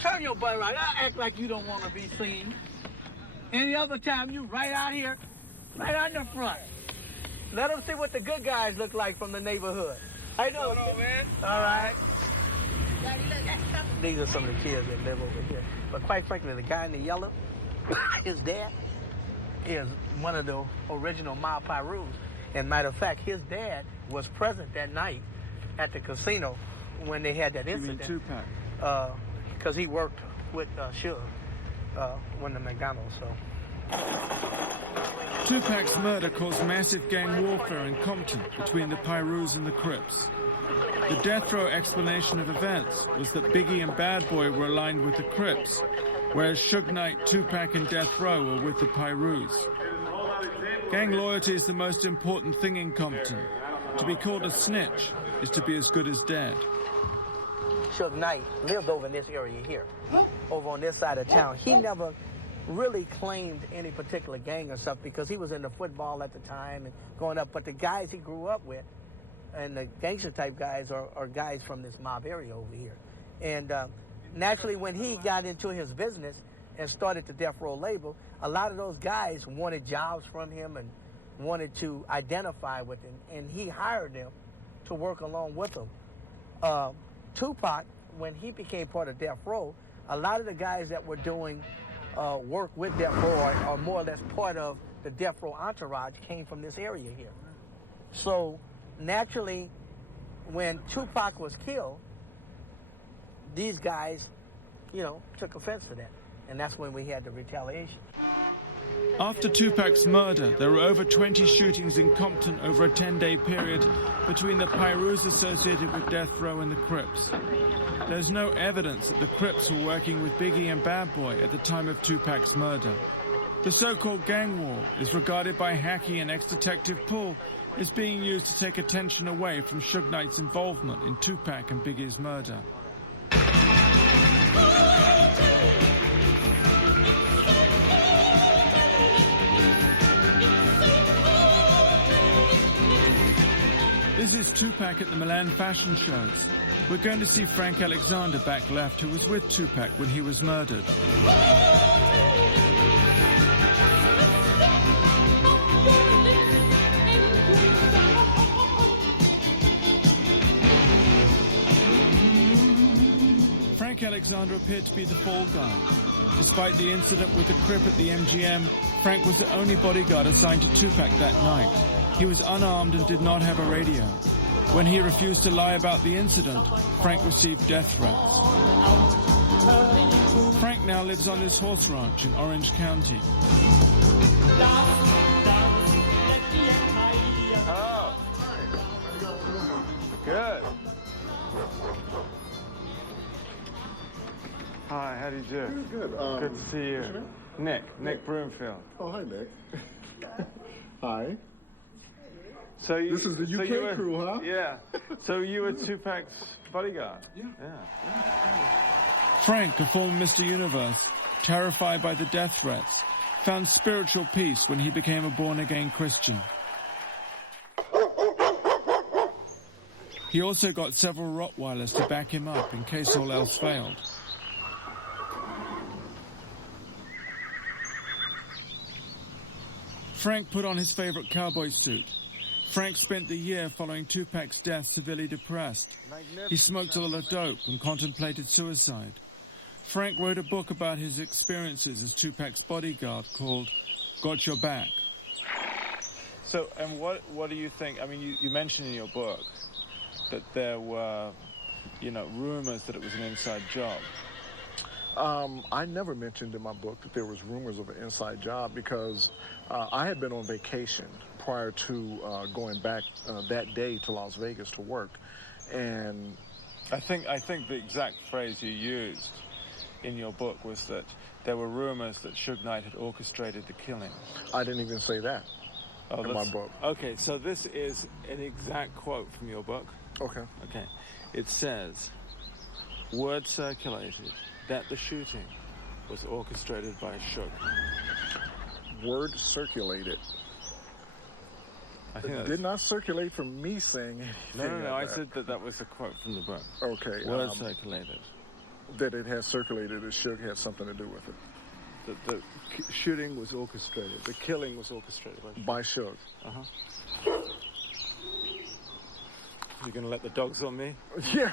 Turn your butt right. I act like you don't want to be seen. Any other time, you right out here, right out in the front. Let them see what the good guys look like from the neighborhood. How you doing, man? All right. These are some of the kids that live over here. But quite frankly, the guy in the yellow, his dad, is one of the original Mob Pirus. And matter of fact, his dad was present that night at the casino when they had that incident. You mean Tupac? Because he worked with Suge when the McDonald's, so. Tupac's murder caused massive gang warfare in Compton between the Pirus and the Crips. The death row explanation of events was that Biggie and Bad Boy were aligned with the Crips, whereas Suge Knight, Tupac, and Death Row were with the Pirus. Gang loyalty is the most important thing in Compton. To be called a snitch is to be as good as dead. Suge Knight lived over in this area here, over on this side of town. He never really claimed any particular gang or stuff because he was into football at the time and going up. But the guys he grew up with, and the gangster type guys are guys from this mob area over here. And naturally, when he got into his business and started the Death Row label, a lot of those guys wanted jobs from him and wanted to identify with him, and he hired them to work along with him. Tupac, when he became part of Death Row, a lot of the guys that were doing work with Death Row or more or less part of the Death Row entourage came from this area here. So naturally, when Tupac was killed, these guys, you know, took offense to that. And that's when we had the retaliation. After Tupac's murder, there were over 20 shootings in Compton over a 10-day period between the Pirus associated with Death Row and the Crips. There's no evidence that the Crips were working with Biggie and Bad Boy at the time of Tupac's murder. The so-called gang war is regarded by Hackey and ex-detective Paul as being used to take attention away from Suge Knight's involvement in Tupac and Biggie's murder. This is Tupac at the Milan fashion shows. We're going to see Frank Alexander back left, who was with Tupac when he was murdered. Frank Alexander appeared to be the fall guy. Despite the incident with the Crip at the MGM, Frank was the only bodyguard assigned to Tupac that night. He was unarmed and did not have a radio. When he refused to lie about the incident, Frank received death threats. Frank now lives on this horse ranch in Orange County. Oh. Good. Hi, how do you do? Good. Good to see you. Nick Broomfield. Oh, hi, Nick. Hi. So you, this is the UK crew, huh? Yeah. So you were Tupac's bodyguard? Yeah. Frank, a former Mr. Universe, terrified by the death threats, found spiritual peace when he became a born-again Christian. He also got several Rottweilers to back him up in case all else failed. Frank put on his favorite cowboy suit. Frank spent the year following Tupac's death severely depressed. He smoked a lot of dope and contemplated suicide. Frank wrote a book about his experiences as Tupac's bodyguard called Got Your Back. So, and what do you think? I mean, you mentioned in your book that there were, rumors that it was an inside job. I never mentioned in my book that there was rumors of an inside job because I had been on vacation prior to going back that day to Las Vegas to work, and I think the exact phrase you used in your book was that there were rumors that Suge Knight had orchestrated the killing. I didn't even say that in my book. Okay, so this is an exact quote from your book. Okay. Okay. It says, word circulated that the shooting was orchestrated by Suge. Word circulated. I think it did not circulate from me saying anything. No, I said that was a quote from the book. Okay. Word circulated. That it had circulated, that Suge had something to do with it. That the shooting was orchestrated, the killing was orchestrated by Suge. Uh-huh. You're going to let the dogs on me? Yeah.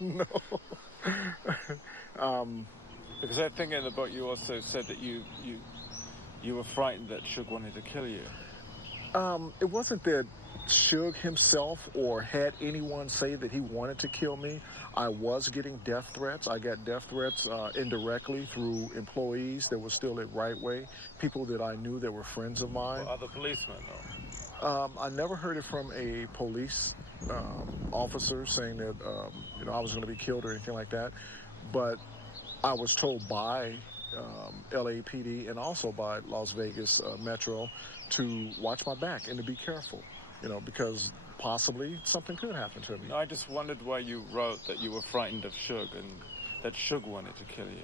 No. Because I think in the book you also said that you were frightened that Suge wanted to kill you. It wasn't that Suge himself or had anyone say that he wanted to kill me. I was getting death threats. I got death threats indirectly through employees that were still at Right Way, people that I knew that were friends of mine. Other policemen, though? I never heard it from a police officer saying that I was going to be killed or anything like that. But I was told by LAPD and also by Las Vegas Metro to watch my back and to be careful, because possibly something could happen to me. No, I just wondered why you wrote that you were frightened of Suge and that Suge wanted to kill you.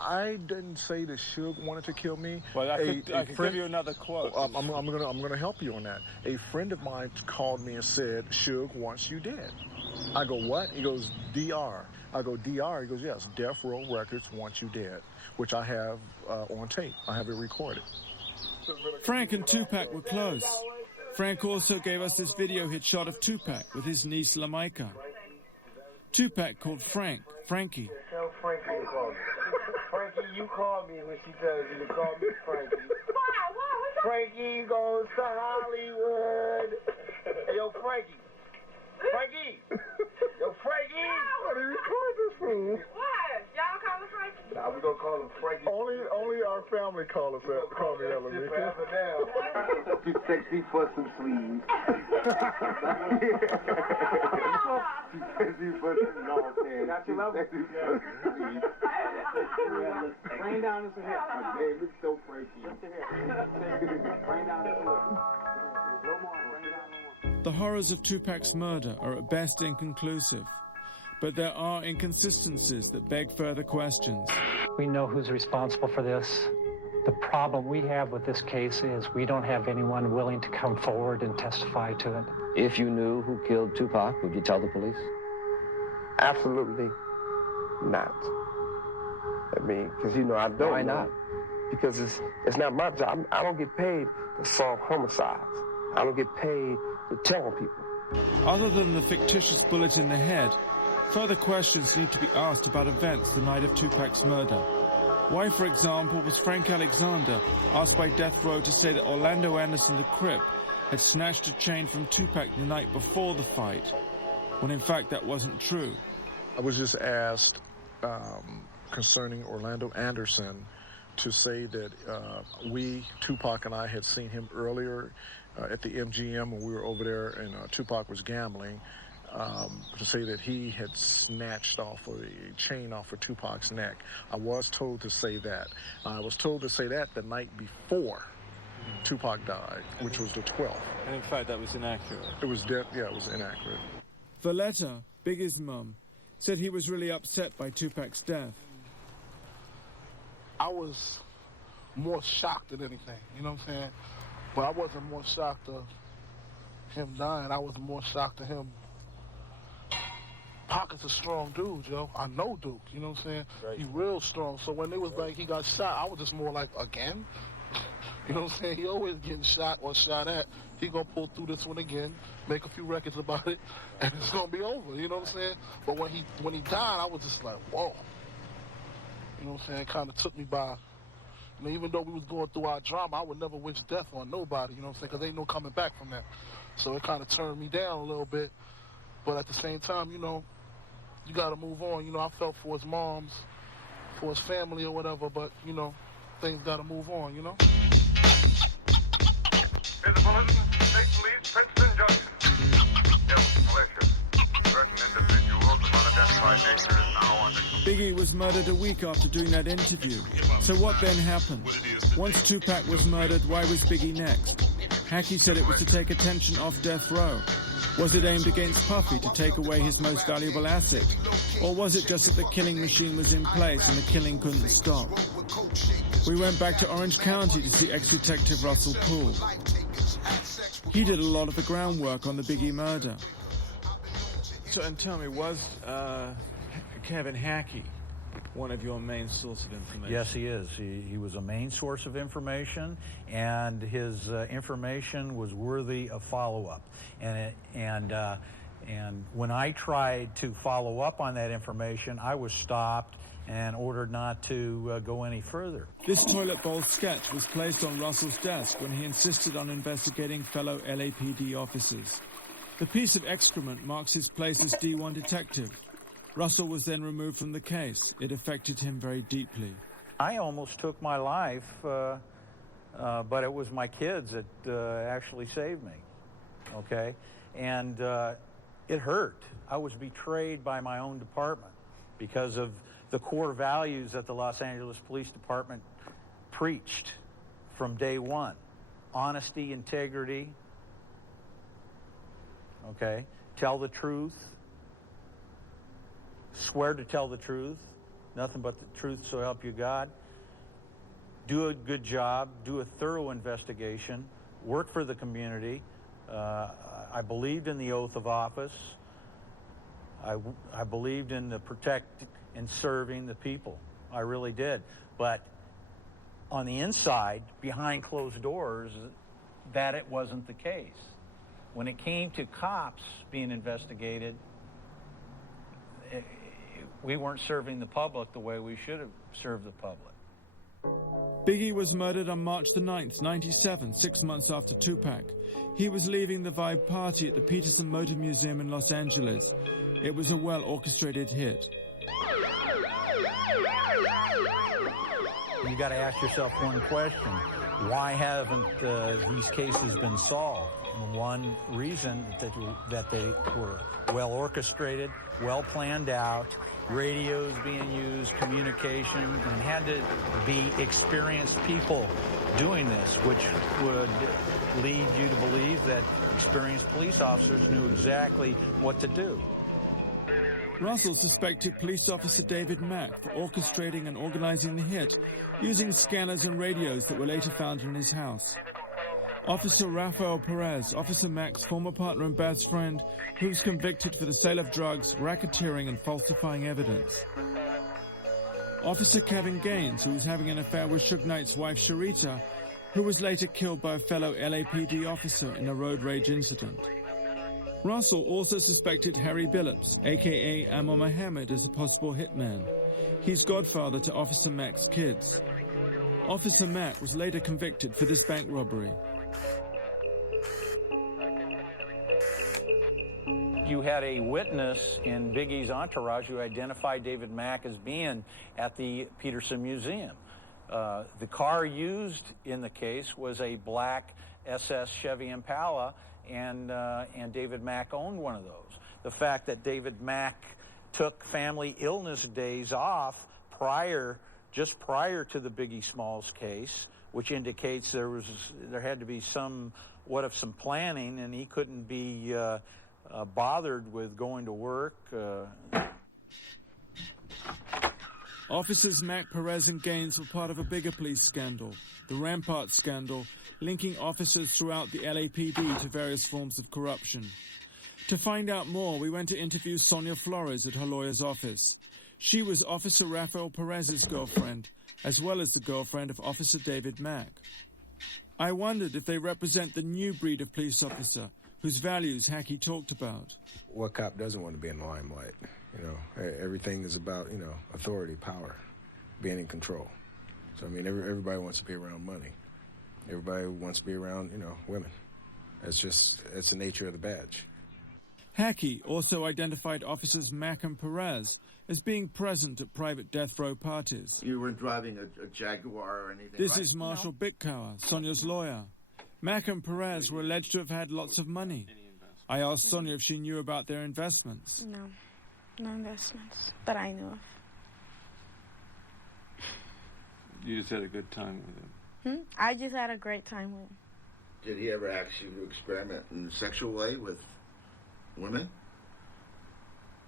I didn't say that Suge wanted to kill me. Well, I could give you another quote. I'm gonna help you on that. A friend of mine called me and said, Suge wants you dead. I go, what? He goes, DR. I go, DR? He goes, yes, Death Row Records wants you dead, which I have on tape. I have it recorded. Frank and Tupac were close. Frank also gave us this video hit shot of Tupac with his niece Lamaika. Tupac called Frankie. Tell Frankie to call me. Frankie, you call me when she tells you to call me Frankie. Frankie goes to Hollywood. Hey, yo, Frankie. Frankie! Yo, Frankie! What are you calling this fool? What? Y'all call him Frankie? Nah, we gonna call him Frankie. Only our family call me Elamika. Too sexy for some sleeves. Too sexy for some long pants. Got your level? Rain down his head. My baby looks so Frankie. Rain down his head. The horrors of Tupac's murder are at best inconclusive, but there are inconsistencies that beg further questions. We know who's responsible for this. The problem we have with this case is we don't have anyone willing to come forward and testify to it. If you knew who killed Tupac, would you tell the police? Absolutely not. I mean, because, I don't. Why not? Because it's not my job. I don't get paid to solve homicides. I don't get paid to tell people. Other than the fictitious bullet in the head, further questions need to be asked about events the night of Tupac's murder. Why, for example, was Frank Alexander asked by Death Row to say that Orlando Anderson the Crip had snatched a chain from Tupac the night before the fight, when in fact that wasn't true? I was just asked concerning Orlando Anderson to say that Tupac and I had seen him earlier at the MGM when we were over there and Tupac was gambling, to say that he had snatched off a chain off of Tupac's neck. I was told to say that. I was told to say that the night before Tupac died, which was the 12th. And in fact, that was inaccurate. It was it was inaccurate. Valletta, Biggie's mum, said he was really upset by Tupac's death. I was more shocked than anything, you know what I'm saying? But I wasn't more shocked of him dying. I was more shocked of him. Pac is a strong dude, Joe. I know Duke, you know what I'm saying? Right. He real strong. So when they was like he got shot, I was just more like, again? You know what I'm saying? He always getting shot or shot at. He gonna pull through this one again, make a few records about it, and it's gonna be over, you know what I'm saying? But when he died, I was just like, whoa. You know what I'm saying? It kind of took me by. I mean, even though we was going through our drama, I would never wish death on nobody, you know what I'm saying? Because ain't no coming back from that. So it kind of turned me down a little bit. But at the same time, you know, you got to move on. You know, I felt for his moms, for his family or whatever, but, you know, things got to move on, you know? Here's a bulletin. State Police, Princeton Junction. Militia. Certain individuals of unidentified nature is now under... Biggie was murdered a week after doing that interview. So what then happened? Once Tupac was murdered, why was Biggie next? Hackey said it was to take attention off death row. Was it aimed against Puffy to take away his most valuable asset? Or was it just that the killing machine was in place and the killing couldn't stop? We went back to Orange County to see ex-detective Russell Poole. He did a lot of the groundwork on the Biggie murder. So, and tell me, was Kevin Hackey one of your main sources of information? Yes, he is. He was a main source of information, and his information was worthy of follow-up. And when I tried to follow up on that information, I was stopped and ordered not to go any further. This toilet bowl sketch was placed on Russell's desk when he insisted on investigating fellow LAPD officers. The piece of excrement marks his place as D1 detective. Russell was then removed from the case. It affected him very deeply. I almost took my life, but it was my kids that actually saved me, okay? And it hurt. I was betrayed by my own department because of the core values that the Los Angeles Police Department preached from day one. Honesty, integrity, okay? Tell the truth. Swear to tell the truth, nothing but the truth, so help you God. Do a good job, do a thorough investigation, work for the community. I believed in the oath of office. I believed in the protect and serving the people. I really did. But on the inside, behind closed doors, that it wasn't the case. When it came to cops being investigated, we weren't serving the public the way we should have served the public. Biggie was murdered on March the 9th, 97, 6 months after Tupac. He was leaving the Vibe party at the Peterson Motor Museum in Los Angeles. It was a well-orchestrated hit. You got to ask yourself one question. Why haven't these cases been solved? And one reason that they were well orchestrated, well planned out, radios being used, communication, and had to be experienced people doing this, which would lead you to believe that experienced police officers knew exactly what to do. Russell suspected police officer David Mack for orchestrating and organizing the hit, using scanners and radios that were later found in his house. Officer Rafael Perez, Officer Mack's former partner and best friend, who was convicted for the sale of drugs, racketeering, and falsifying evidence. Officer Kevin Gaines, who was having an affair with Suge Knight's wife Sharita, who was later killed by a fellow LAPD officer in a road rage incident. Russell also suspected Harry Billups, a.k.a. Ammar Mohammed, as a possible hitman. He's godfather to Officer Mack's kids. Officer Mack was later convicted for this bank robbery. You had a witness in Biggie's entourage who identified David Mack as being at the Peterson Museum. The car used in the case was a black SS Chevy Impala, and David Mack owned one of those. The fact that David Mack took family illness days off just prior to the Biggie Smalls case, which indicates there had to be some planning, and he couldn't be bothered with going to work. Officers Mac, Perez and Gaines were part of a bigger police scandal, the Rampart scandal, linking officers throughout the LAPD to various forms of corruption. To find out more, we went to interview Sonia Flores at her lawyer's office. She was Officer Rafael Perez's girlfriend, as well as the girlfriend of Officer David Mack. I wondered if they represent the new breed of police officer, whose values Hackey talked about. What cop doesn't want to be in the limelight? You know, everything is about, you know, authority, power, being in control. So, I mean, everybody wants to be around money. Everybody wants to be around, you know, women. It's the nature of the badge. Hackey also identified officers Mack and Perez as being present at private death row parties. You weren't driving a Jaguar or anything, This right? is Marshall Bitkauer, Sonia's lawyer. Mack and Perez were alleged to have had lots of money. I asked Sonia if she knew about their investments. No investments that I knew of. You just had a good time with him? I just had a great time with him. Did he ever ask you to experiment in a sexual way with women?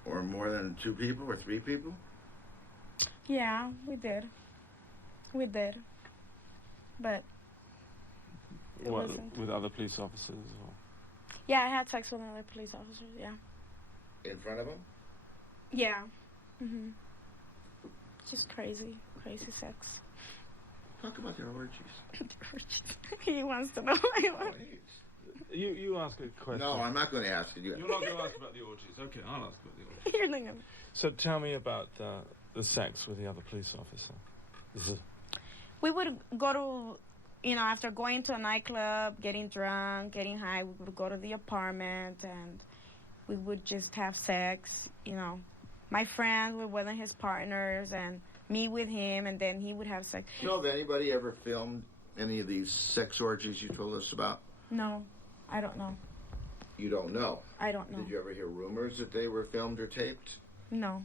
Or more than 2 people or 3 people? Yeah, we did. But it wasn't. With other police officers? Or? Yeah, I had sex with other police officers, yeah. In front of him? Yeah. Just crazy sex. Talk about their orgies. He wants to know. You ask a question. No, I'm not going to ask you. You're not going to ask about the orgies. Okay, I'll ask about the orgies. You're thinking. So tell me about the sex with the other police officer. We would go to, you know, after going to a nightclub, getting drunk, getting high, we would go to the apartment and we would just have sex, you know. My friend with one of his partners and me with him, and then he would have sex. You know, have anybody ever filmed any of these sex orgies you told us about? No, I don't know. You don't know? I don't know. Did you ever hear rumors that they were filmed or taped? No.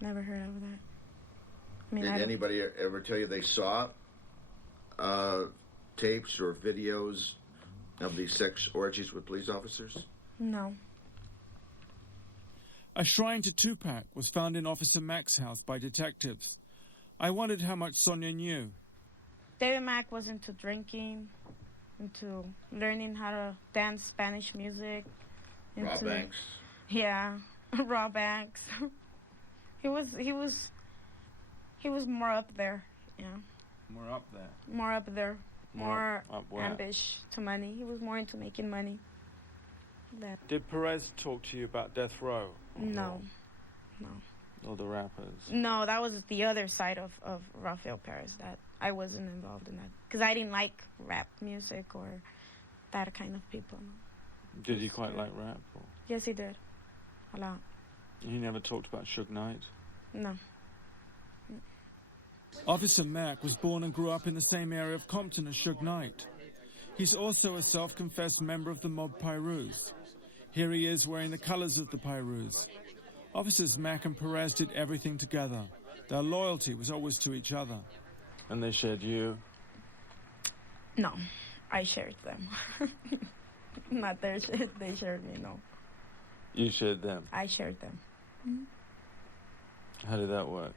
Never heard of that. I mean, Did anybody ever tell you they saw tapes or videos of these sex orgies with police officers? No. A shrine to Tupac was found in Officer Mack's house by detectives. I wondered how much Sonia knew. David Mack was into drinking, into learning how to dance Spanish music. Raw Banks. Yeah, Raw Banks. He was more up there, yeah. More up there? More up there. More up ambitious to money. He was more into making money. Did Perez talk to you about death row? No. Or the rappers? No, that was the other side of Rafael Perez. That I wasn't involved in that because I didn't like rap music or that kind of people. Did he quite like rap? Or? Yes, he did. A lot. He never talked about Suge Knight? No. Officer Mack was born and grew up in the same area of Compton as Suge Knight. He's also a self-confessed member of the mob Pyrus. Here he is wearing the colors of the Pyrus. Officers Mack and Perez did everything together. Their loyalty was always to each other. And they shared you? No, I shared them. Not their shit, they shared me, no. You shared them? I shared them. Mm-hmm. How did that work?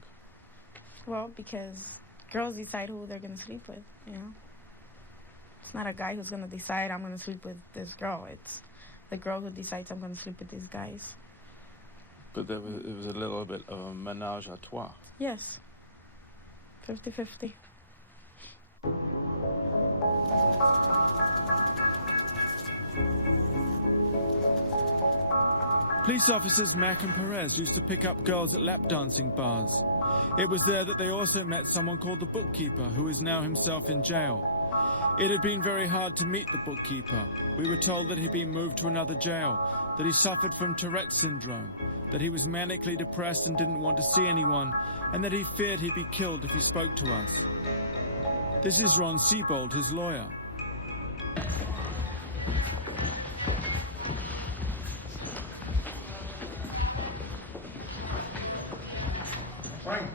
Well, because girls decide who they're going to sleep with, you know. It's not a guy who's going to decide I'm going to sleep with this girl. It's the girl who decides I'm going to sleep with these guys. But it was a little bit of a ménage à trois. Yes. 50-50. Police officers Mack and Perez used to pick up girls at lap dancing bars. It was there that they also met someone called the bookkeeper, who is now himself in jail. It had been very hard to meet the bookkeeper. We were told that he'd been moved to another jail, that he suffered from Tourette syndrome, that he was manically depressed and didn't want to see anyone, and that he feared he'd be killed if he spoke to us. This is Ron Siebold, his lawyer. Frank.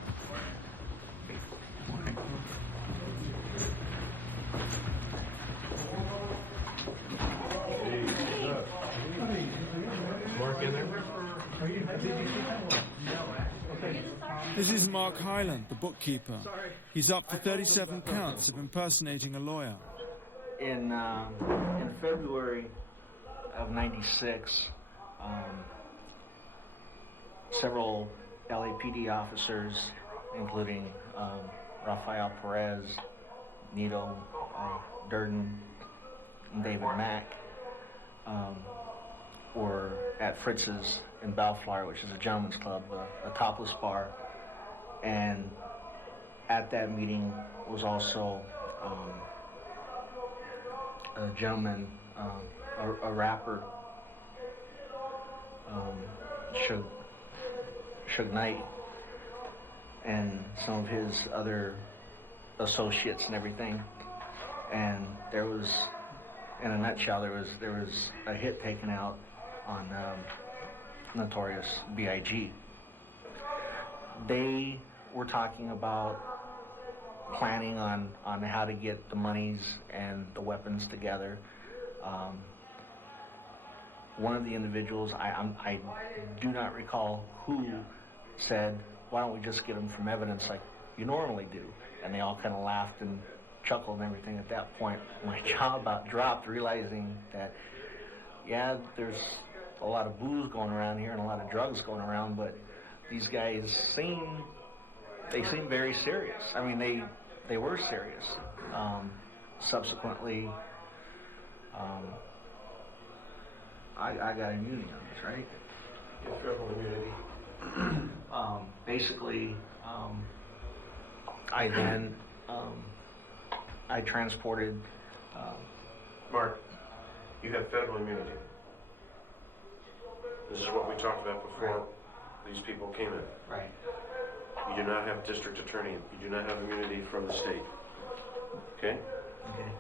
Mark in there? This is Mark Hyland, the bookkeeper. He's up for 37 counts of impersonating a lawyer. In February of '96, several LAPD officers, including Rafael Perez, Nito Durden, and David Mack, were at Fritz's in Bellflower, which is a gentleman's club, a topless bar. And at that meeting was also a gentleman, a rapper, Suge Knight, and some of his other associates and everything. And there was, in a nutshell, there was a hit taken out on Notorious B.I.G. They were talking about planning on how to get the monies and the weapons together. One of the individuals, I do not recall who, said, "Why don't we just get them from evidence like you normally do?" And they all kind of laughed and chuckled and everything. At that point, my jaw about dropped, realizing that, yeah, there's a lot of booze going around here and a lot of drugs going around, but these guys seem very serious. I mean, they were serious. Subsequently, I got immunity on this, right? Federal immunity. Basically, I then I transported. Mark, you have federal immunity. This is what we talked about before these people came in. Right. You do not have district attorney. You do not have immunity from the state. Okay? Okay.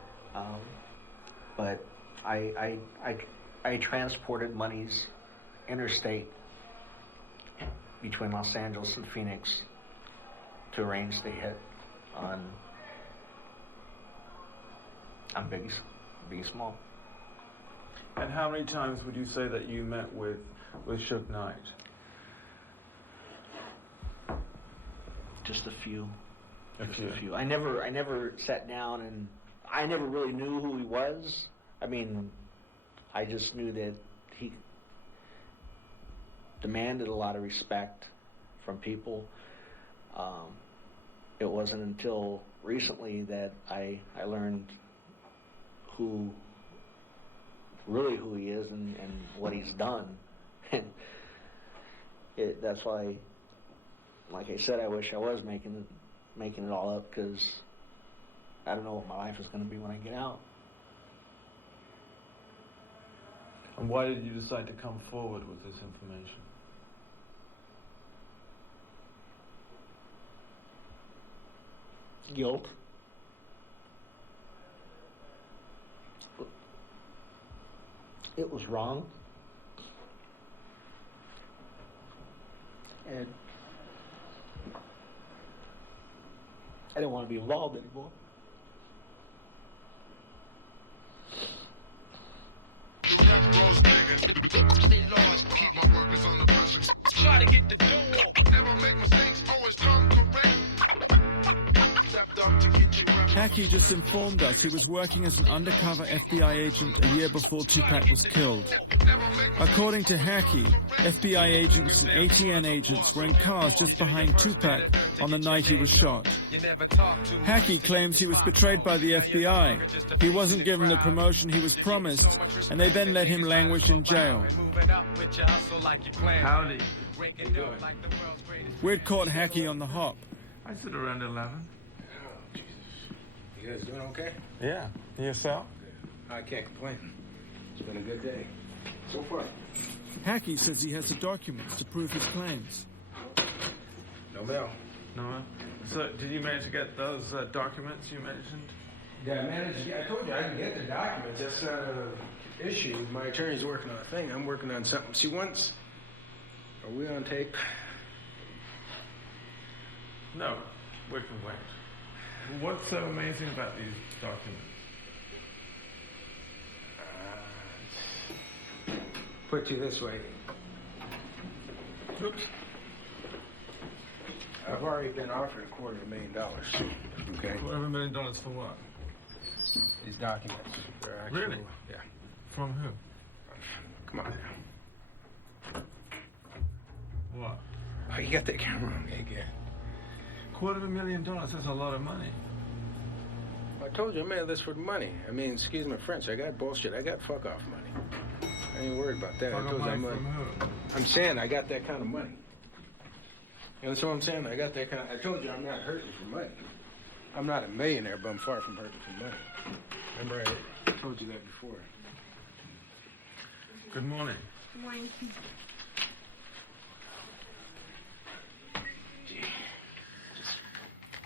But I transported monies interstate between Los Angeles and Phoenix to arrange the hit on Biggie Small. And how many times would you say that you met with Suge Knight? Just a few. A few. I never sat down, and I never really knew who he was. I mean, I just knew that he demanded a lot of respect from people. It wasn't until recently that I learned who he is and what he's done. And that's why, like I said, I wish I was making it all up, because I don't know what my life is going to be when I get out. And why did you decide to come forward with this information? Guilt. It was wrong. And I didn't want to be involved anymore. Try to get the door. Never make mistakes, always come correct. Stepped up to get you right. Hackey just informed us he was working as an undercover FBI agent a year before Tupac was killed. According to Hackey, FBI agents and ATN agents were in cars just behind Tupac on the night he was shot. Hackey claims he was betrayed by the FBI. He wasn't given the promotion he was promised, and they then let him languish in jail. Howdy. We'd caught Hackey on the hop. I said around 11. You guys doing okay? Yeah. Yourself? I can't complain. It's been a good day. So far. Hackey says he has the documents to prove his claims. No mail. No mail? So, did you manage to get those documents you mentioned? Yeah, I managed. I told you I can get the documents. That's not an issue. My attorney's working on a thing. I'm working on something. See, once... Are we on tape? No. We can wait. What's so amazing about these documents? Put you this way. Oops. I've already been offered $250,000. Okay. $250,000 for what? These documents. They're actual, Really? Yeah. From who? Come on now. What? Oh, you got that camera on me again. $250,000, that's a lot of money. I told you I made this for the money. I mean, excuse my French, I got bullshit. I got fuck off money. I ain't worried about that. Fuck I told off you money from who? I'm saying I got that kind of money. You understand what I'm saying? I got that kind of... I told you I'm not hurting for money. I'm not a millionaire, but I'm far from hurting for money. Remember, I told you that before. Good morning. Good morning.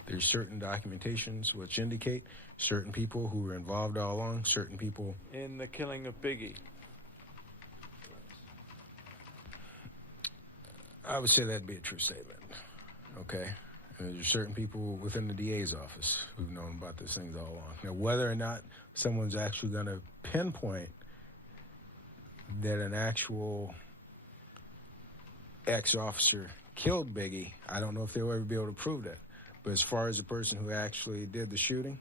There's certain documentations which indicate certain people who were involved all along, certain people... In the killing of Biggie. I would say that'd be a true statement, okay? And there's certain people within the DA's office who've known about these things all along. Now, whether or not someone's actually going to pinpoint that an actual ex-officer killed Biggie, I don't know if they'll ever be able to prove that. But as far as the person who actually did the shooting,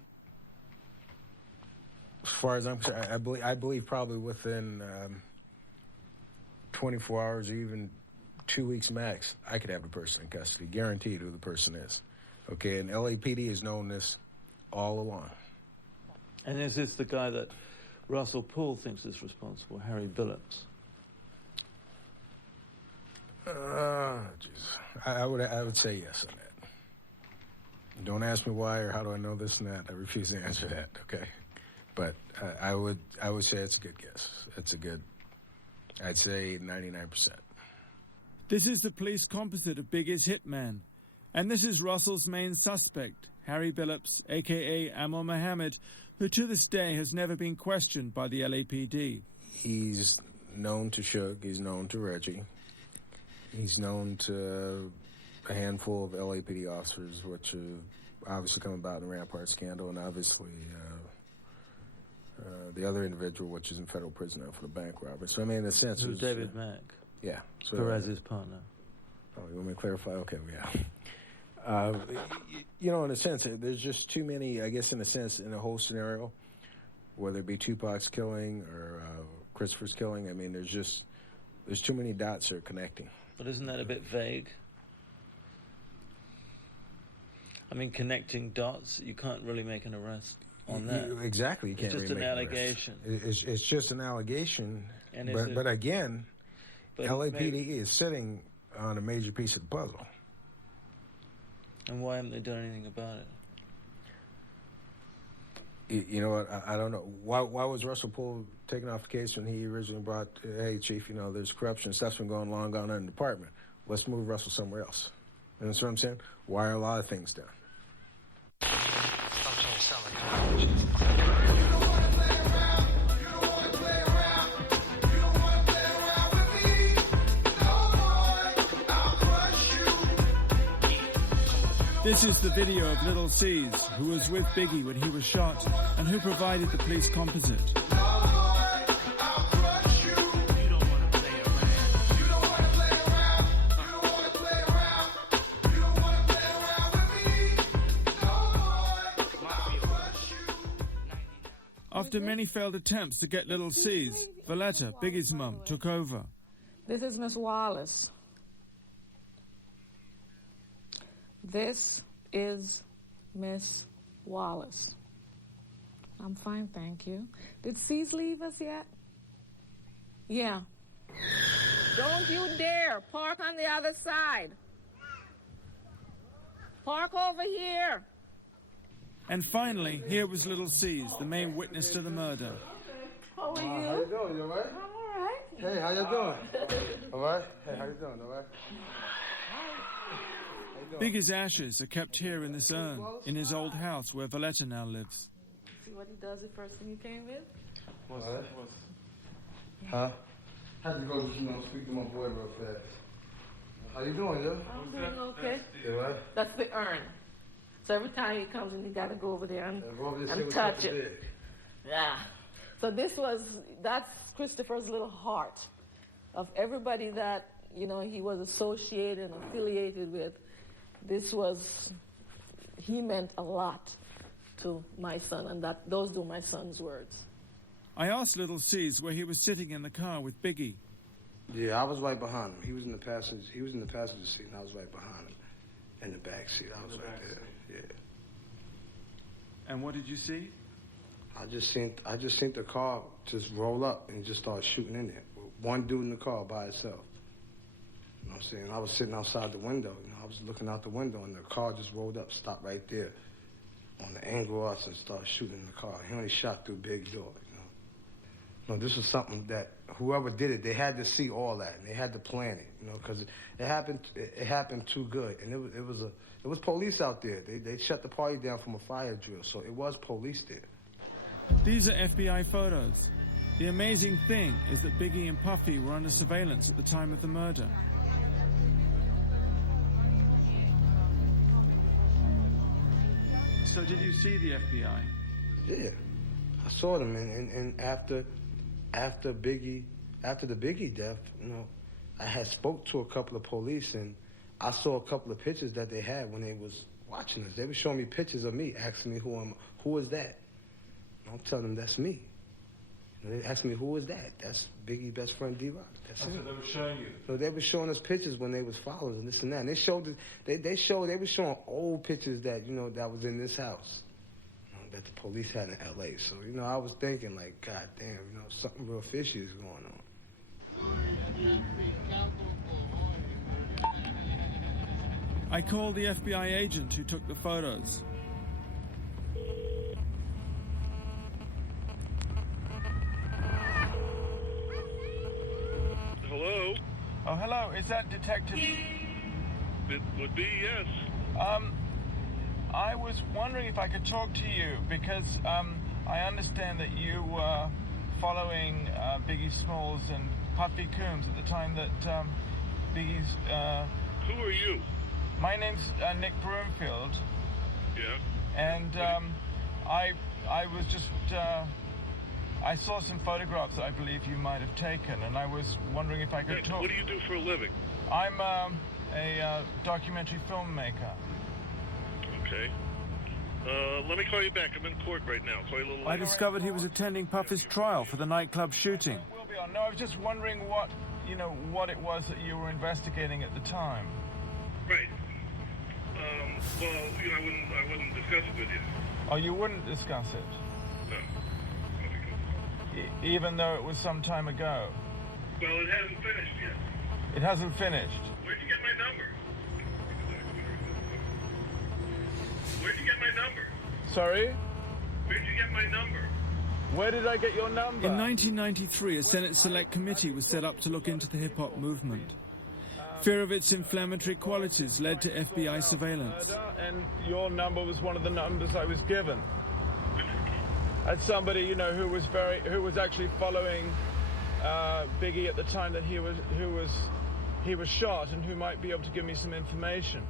as far as I'm concerned, I believe probably within 24 hours or even 2 weeks max, I could have the person in custody, guaranteed who the person is. Okay, and LAPD has known this all along. And is this the guy that Russell Poole thinks is responsible, Harry Billups? I would say yes on that. Don't ask me why or how do I know this and that. I refuse to answer that, okay? But I would say it's a good guess. It's a good, I'd say 99%. This is the police composite of Biggie's hitman. And this is Russell's main suspect, Harry Billups, a.k.a. Amal Mohammed, who to this day has never been questioned by the LAPD. He's known to Suge. He's known to Reggie. He's known to a handful of LAPD officers, which have obviously come about in the Rampart scandal, and obviously the other individual, which is in federal prison now for the bank robbery. So, I mean, in a sense... Who's David Mack? Yeah. So, Perez's partner. Oh, you want me to clarify? Okay, yeah. You know, in a sense, there's just too many, I guess, in a sense, in a whole scenario, whether it be Tupac's killing or Christopher's killing, I mean, there's too many dots that are connecting. But isn't that a bit vague? I mean, connecting dots, you can't really make an arrest on that. Exactly, you can't really make an allegation. It's just an allegation, And but again, LAPD is sitting on a major piece of the puzzle. And why haven't they done anything about it? You know what, I don't know. Why was Russell Poole taken off the case when he originally brought, hey, Chief, you know, there's corruption, stuff's been going long gone on in the department. Let's move Russell somewhere else. You know what I'm saying? Why are a lot of things done? This is the video of Little C's, who was with Biggie when he was shot and who provided the police composite. After many failed attempts to get Little C's, Valletta, Biggie's mum, took over. This is Miss Wallace. This is Miss Wallace. I'm fine, thank you. Did C's leave us yet? Yeah. Don't you dare park on the other side. Park over here. And finally, here was Little C's, the main witness to the murder. How are you? How you doing? You all right? I'm all right. Hey, how you doing? All right? Hey, how you doing? All right? Biggie's ashes are kept here in this urn, in his old house where Valletta now lives. See what he does the first thing he came with? What's Huh? Had to go, speak to my boy real fast. How you doing, yo? I'm doing okay. You all right? That's the urn. So every time he comes in, you got to go over there and touch it. Yeah. So that's Christopher's little heart of everybody that, you know, he was associated and affiliated with. he meant a lot to my son, and those are my son's words. I asked Little C's where he was sitting in the car with Biggie. Yeah, I was right behind him. He was in the passenger seat, and I was right behind him in the back seat. I was right there. Yeah. And what did you see? I just seen the car just roll up and just start shooting in there. One dude in the car by itself. You know what I'm saying? I was sitting outside the window. I was looking out the window, and the car just rolled up, stopped right there on the angle of us, and started shooting in the car. He only shot through big door. No, this was something that whoever did it, they had to see all that, and they had to plan it, because it happened too good, and it was police out there. They shut the party down from a fire drill, so it was police there. These are FBI photos. The amazing thing is that Biggie and Puffy were under surveillance at the time of the murder. So did you see the FBI? Yeah, I saw them, and after the Biggie death, I had spoke to a couple of police, and I saw a couple of pictures that they had when they was watching us. They were showing me pictures of me, asking me who is that? And I'm telling them that's me. And they asked me, who is that? That's Biggie's best friend D-Rock. That's him. So they were showing you? So they were showing us pictures when they was followers and this and that. And they were showing old pictures that, that was in this house, that the police had in L.A. So, I was thinking, like, God damn, something real fishy is going on. I called the FBI agent who took the photos. Hello? Oh, hello. Is that Detective? It would be, yes. I was wondering if I could talk to you because I understand that you were following Biggie Smalls and Puffy Coombs at the time that Biggie's... Who are you? My name's Nick Broomfield. Yeah. And I was just... I saw some photographs that I believe you might have taken, and I was wondering if I could talk... What do you do for a living? I'm a documentary filmmaker. Okay. Let me call you back. I'm in court right now. Call you a little later. I discovered he was attending Puffy's trial for the nightclub shooting. We'll be on. No, I was just wondering what it was that you were investigating at the time. Right. Well, I wouldn't discuss it with you. Oh, you wouldn't discuss it? No. Even though it was some time ago? Well, it hasn't finished yet. It hasn't finished? Where'd you get my number? Where'd you get my number? Sorry? Where'd you get my number? Where did I get your number? In 1993, a Senate Select Committee was set up to look into the hip-hop movement. Fear of its inflammatory qualities led to FBI surveillance. And your number was one of the numbers I was given. As somebody, who was actually following Biggie at the time that he was shot, and who might be able to give me some information.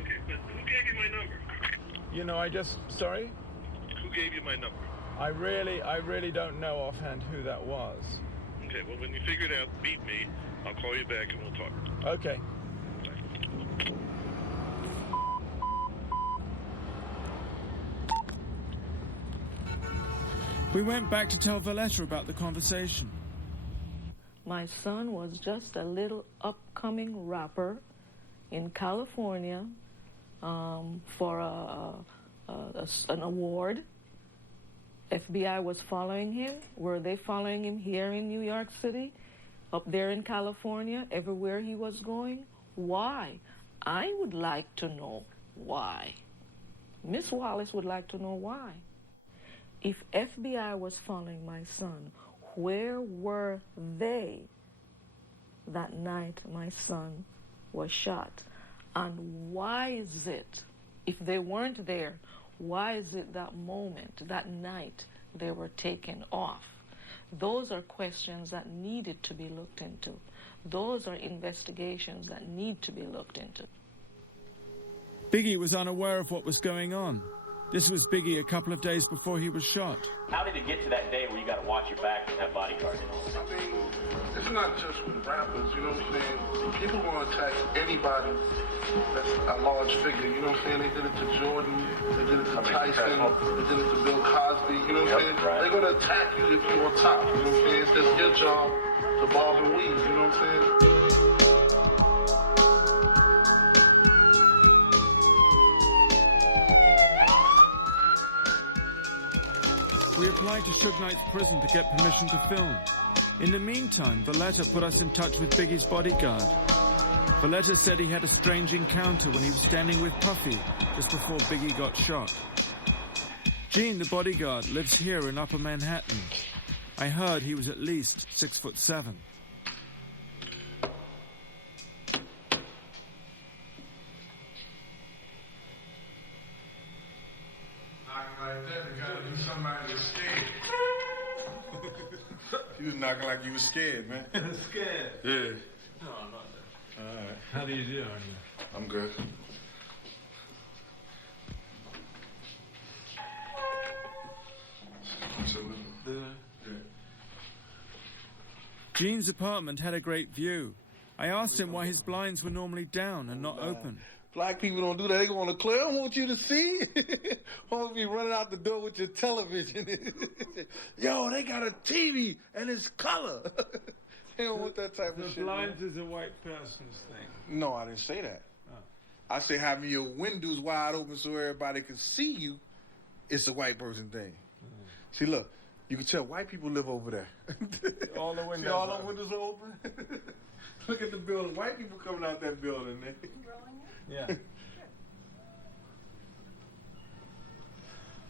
Okay, but who gave you my number? Sorry? Who gave you my number? I really don't know offhand who that was. Okay, well, when you figure it out, beat me. I'll call you back and we'll talk. Okay. We went back to tell Valletta about the conversation. My son was just a little upcoming rapper in California for an award. FBI was following him. Were they following him here in New York City, up there in California, everywhere he was going? Why? I would like to know why. Miss Wallace would like to know why. If FBI was following my son, where were they that night my son was shot? And why is it, if they weren't there, why is it that moment, that night, they were taken off? Those are questions that needed to be looked into. Those are investigations that need to be looked into. Biggie was unaware of what was going on. This was Biggie a couple of days before he was shot. How did it get to that day where you got to watch your back and have bodyguards? I mean, it's not just with rappers, you know what I'm saying? People going to attack anybody that's a large figure, you know what I'm saying? They did it to Jordan, they did it to Tyson, they did it to Bill Cosby, you know what I'm saying? Right. They're going to attack you if you're on top, you know what I'm saying? It's just your job to bob and weave, you know what I'm saying? We applied to Suge Knight's prison to get permission to film. In the meantime, Valletta put us in touch with Biggie's bodyguard. Valletta said he had a strange encounter when he was standing with Puffy just before Biggie got shot. Gene, the bodyguard, lives here in Upper Manhattan. I heard he was at least 6'7". You was knocking like you was scared, man. Scared? Yeah. No, I'm not that. All right. How do you do? I'm good. Gene's apartment had a great view. I asked him why his blinds were normally down and not open. Black people don't do that. They go on the clear. I don't want you to see. I want you running out the door with your television. Yo, they got a TV and it's color. They don't want that type of shit. The blinds is a white person's thing. No, I didn't say that. I say having your windows wide open so everybody can see you, it's a white person thing. See, look, you can tell white people live over there. All the windows. See, all the windows are open. Look at the building. White people coming out that building. Yeah.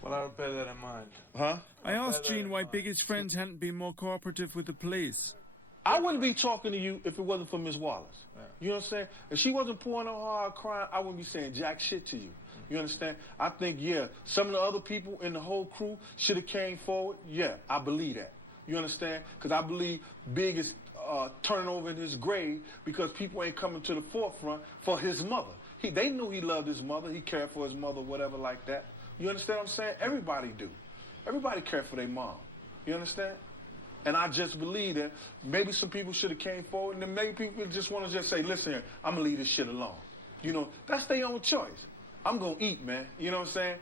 Well, I'll bear that in mind. Huh? I asked Gene why Biggie's friends hadn't been more cooperative with the police. I wouldn't be talking to you if it wasn't for Miss Wallace. Yeah. You know what I'm saying? If she wasn't pouring on hard crying, I wouldn't be saying jack shit to you. You understand? I think, yeah, some of the other people in the whole crew should have came forward. Yeah, I believe that. You understand? Because I believe Big is turning over in his grave because people ain't coming to the forefront for his mother. They knew he loved his mother. He cared for his mother, whatever like that. You understand what I'm saying? Everybody do. Everybody care for their mom. You understand? And I just believe that maybe some people should have came forward, and then maybe people just want to just say, listen here, I'm going to leave this shit alone. You know, that's their own choice. I'm going to eat, man. You know what I'm saying?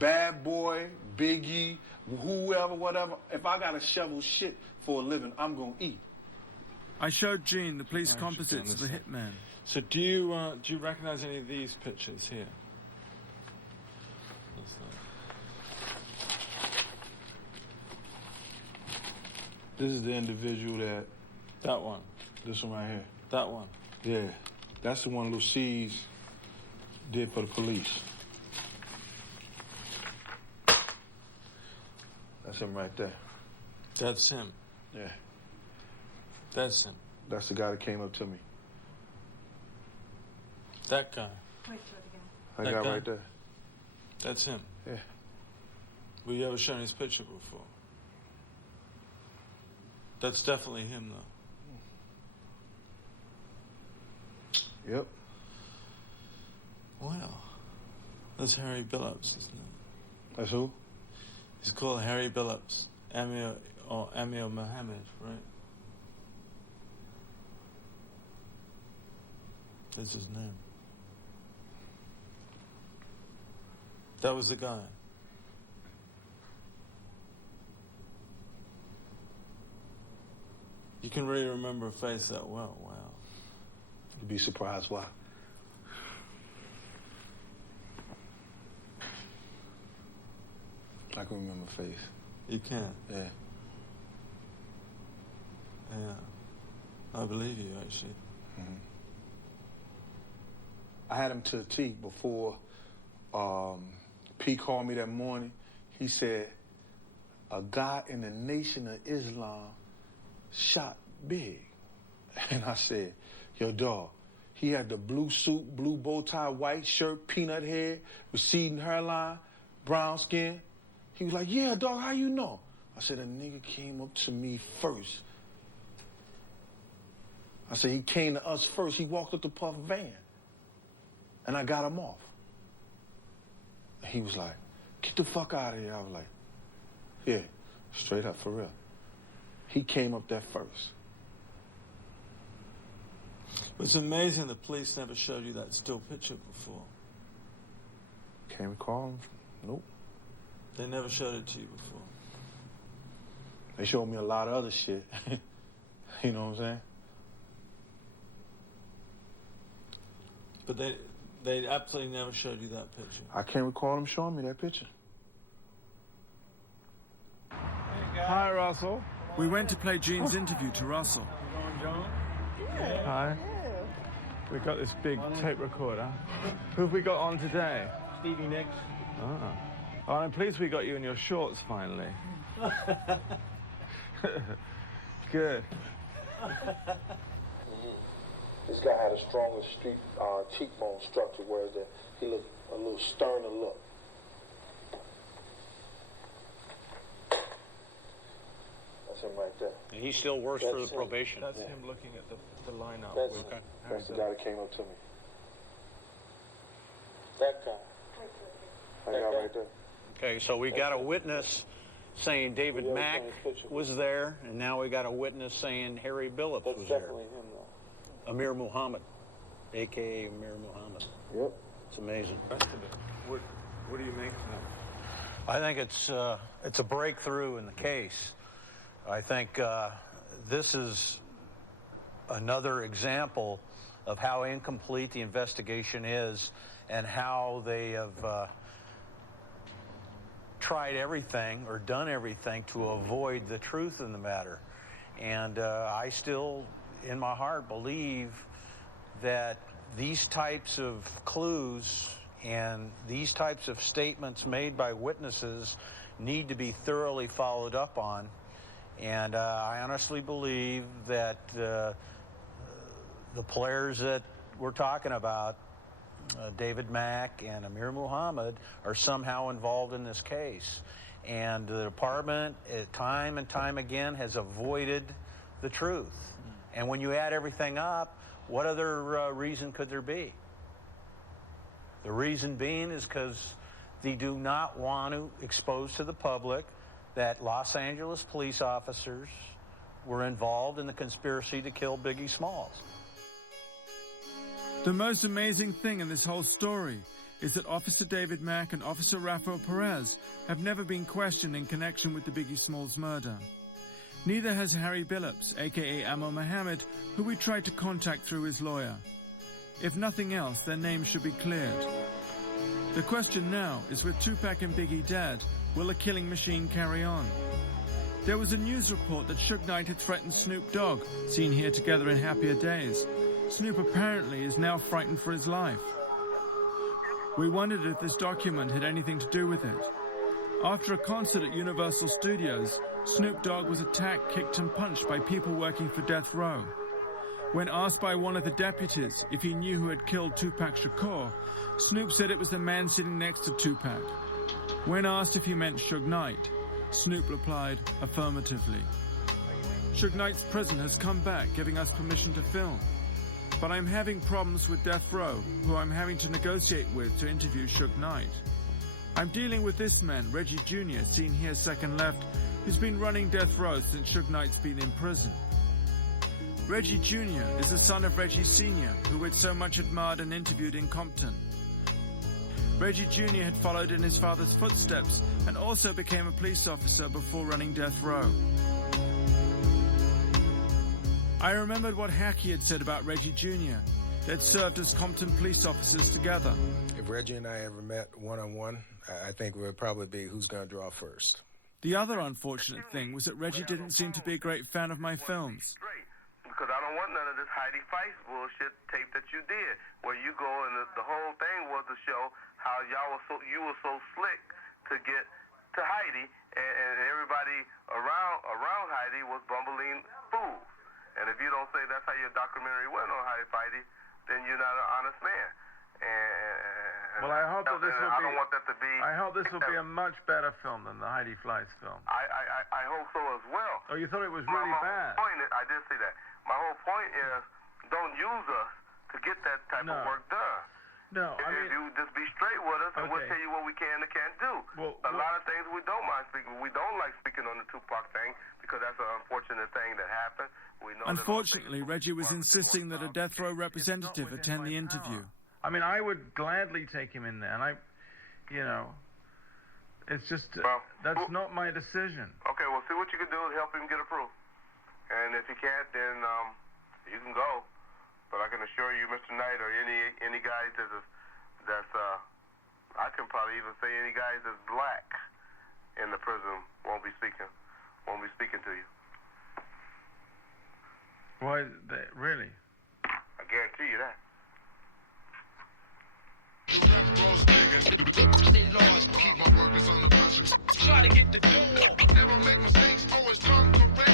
Bad Boy, Biggie, whoever, whatever. If I got to shovel shit for a living, I'm going to eat. I showed Gene the police composites of the hitman. So do you recognize any of these pictures here? This is the individual that one. This one right here. That one. Yeah. That's the one Lucy's did for the police. That's him right there. That's him? Yeah. That's him? That's the guy that came up to me. That guy? That guy right there. That's him? Yeah. Were you ever shown his picture before? That's definitely him, though. Yep. Well, that's Harry Billups, isn't it? That's who? He's called Harry Billups. Amir Mohammed, right? That's his name. That was the guy. You can really remember a face that well. Wow. You'd be surprised why. I can remember a face. You can? Yeah. Yeah. I believe you, actually. Mm-hmm. I had him to the T before P called me that morning. He said, a guy in the Nation of Islam shot Big. And I said, yo, dog, he had the blue suit, blue bow tie, white shirt, peanut head, receding hairline, brown skin. He was like, yeah, dog, how you know? I said, a nigga came up to me first. I said, he came to us first. He walked up the Puff van. And I got him off. He was like, Get the fuck out of here. I was like, yeah, straight up, for real. He came up there first. It's amazing the police never showed you that still picture before. Can't recall him. Nope. They never showed it to you before. They showed me a lot of other shit. You know what I'm saying? But they absolutely never showed you that picture. I can't recall them showing me that picture. Hi, Russell. We went to play Gene's interview to Russell. Hi. We got this big tape recorder. Who have we got on today? Stevie Nicks. Oh, I'm pleased we got you in your shorts finally. Good. This guy had a stronger cheekbone structure, whereas he looked a little sterner look. That's him right there. And he still works for the probation. That's him looking at the lineup. That's the guy that came up to me. That guy. That guy right there. Okay, so we got a witness saying David Mack was there, and now we got a witness saying Harry Billups was there. Definitely him, though. Amir Muhammad, a.k.a. Amir Muhammad. Yep. It's amazing. What do you make of that? I think it's a breakthrough in the case. I think this is another example of how incomplete the investigation is and how they have tried everything or done everything to avoid the truth in the matter. And I still, in my heart, believe that these types of clues and these types of statements made by witnesses need to be thoroughly followed up on. And I honestly believe that the players that we're talking about, David Mack and Amir Muhammad, are somehow involved in this case. And the department, time and time again, has avoided the truth. And when you add everything up, what other reason could there be? The reason being is because they do not want to expose to the public that Los Angeles police officers were involved in the conspiracy to kill Biggie Smalls. The most amazing thing in this whole story is that Officer David Mack and Officer Rafael Perez have never been questioned in connection with the Biggie Smalls murder. Neither has Harry Billups, a.k.a. Amar Mohammed, who we tried to contact through his lawyer. If nothing else, their names should be cleared. The question now is, with Tupac and Biggie dead, will the killing machine carry on? There was a news report that Suge Knight had threatened Snoop Dogg, seen here together in Happier Days. Snoop apparently is now frightened for his life. We wondered if this document had anything to do with it. After a concert at Universal Studios, Snoop Dogg was attacked, kicked and punched by people working for Death Row. When asked by one of the deputies if he knew who had killed Tupac Shakur, Snoop said it was the man sitting next to Tupac. When asked if he meant Suge Knight, Snoop replied affirmatively. Suge Knight's prison has come back, giving us permission to film. But I'm having problems with Death Row, who I'm having to negotiate with to interview Suge Knight. I'm dealing with this man, Reggie Jr., seen here second left, who's been running Death Row since Suge Knight's been in prison. Reggie Jr. is the son of Reggie Sr., who we'd so much admired and interviewed in Compton. Reggie Jr. had followed in his father's footsteps and also became a police officer before running Death Row. I remembered what Hackey had said about Reggie Jr. They'd served as Compton police officers together. If Reggie and I ever met one-on-one, I think it would probably be who's going to draw first. The other unfortunate thing was that Reggie didn't seem to be a great fan of my films. Because I don't want none of this Heidi Feist bullshit tape that you did, where you go and the whole thing was to show how you were so slick to get to Heidi, and everybody around Heidi was bumbling fools. And if you don't say that's how your documentary went on Heidi Feist, then you're not an honest man. And well, I hope that this will be. I don't want that to be. I hope this will be a much better film than the Heidi Fleiss film. I hope so as well. Oh, you thought it was really bad? I did say that. My whole point is, don't use us to get that type of work done. No, I mean, you just be straight with us, and we'll tell you what we can and can't do. A lot of things we don't mind speaking. We don't like speaking on the Tupac thing because that's an unfortunate thing that happened. We know. Unfortunately, Reggie was insisting that a death row representative attend the interview. I mean, I would gladly take him in there, and it's just that's not my decision. Okay, well, see what you can do to help him get approved, and if you can't, then you can go. But I can assure you, Mr. Knight, or any guys that's I can probably even say any guys that's black in the prison won't be speaking to you. Why? Really? I guarantee you that. Try to get the door. Never make mistakes, always come correct.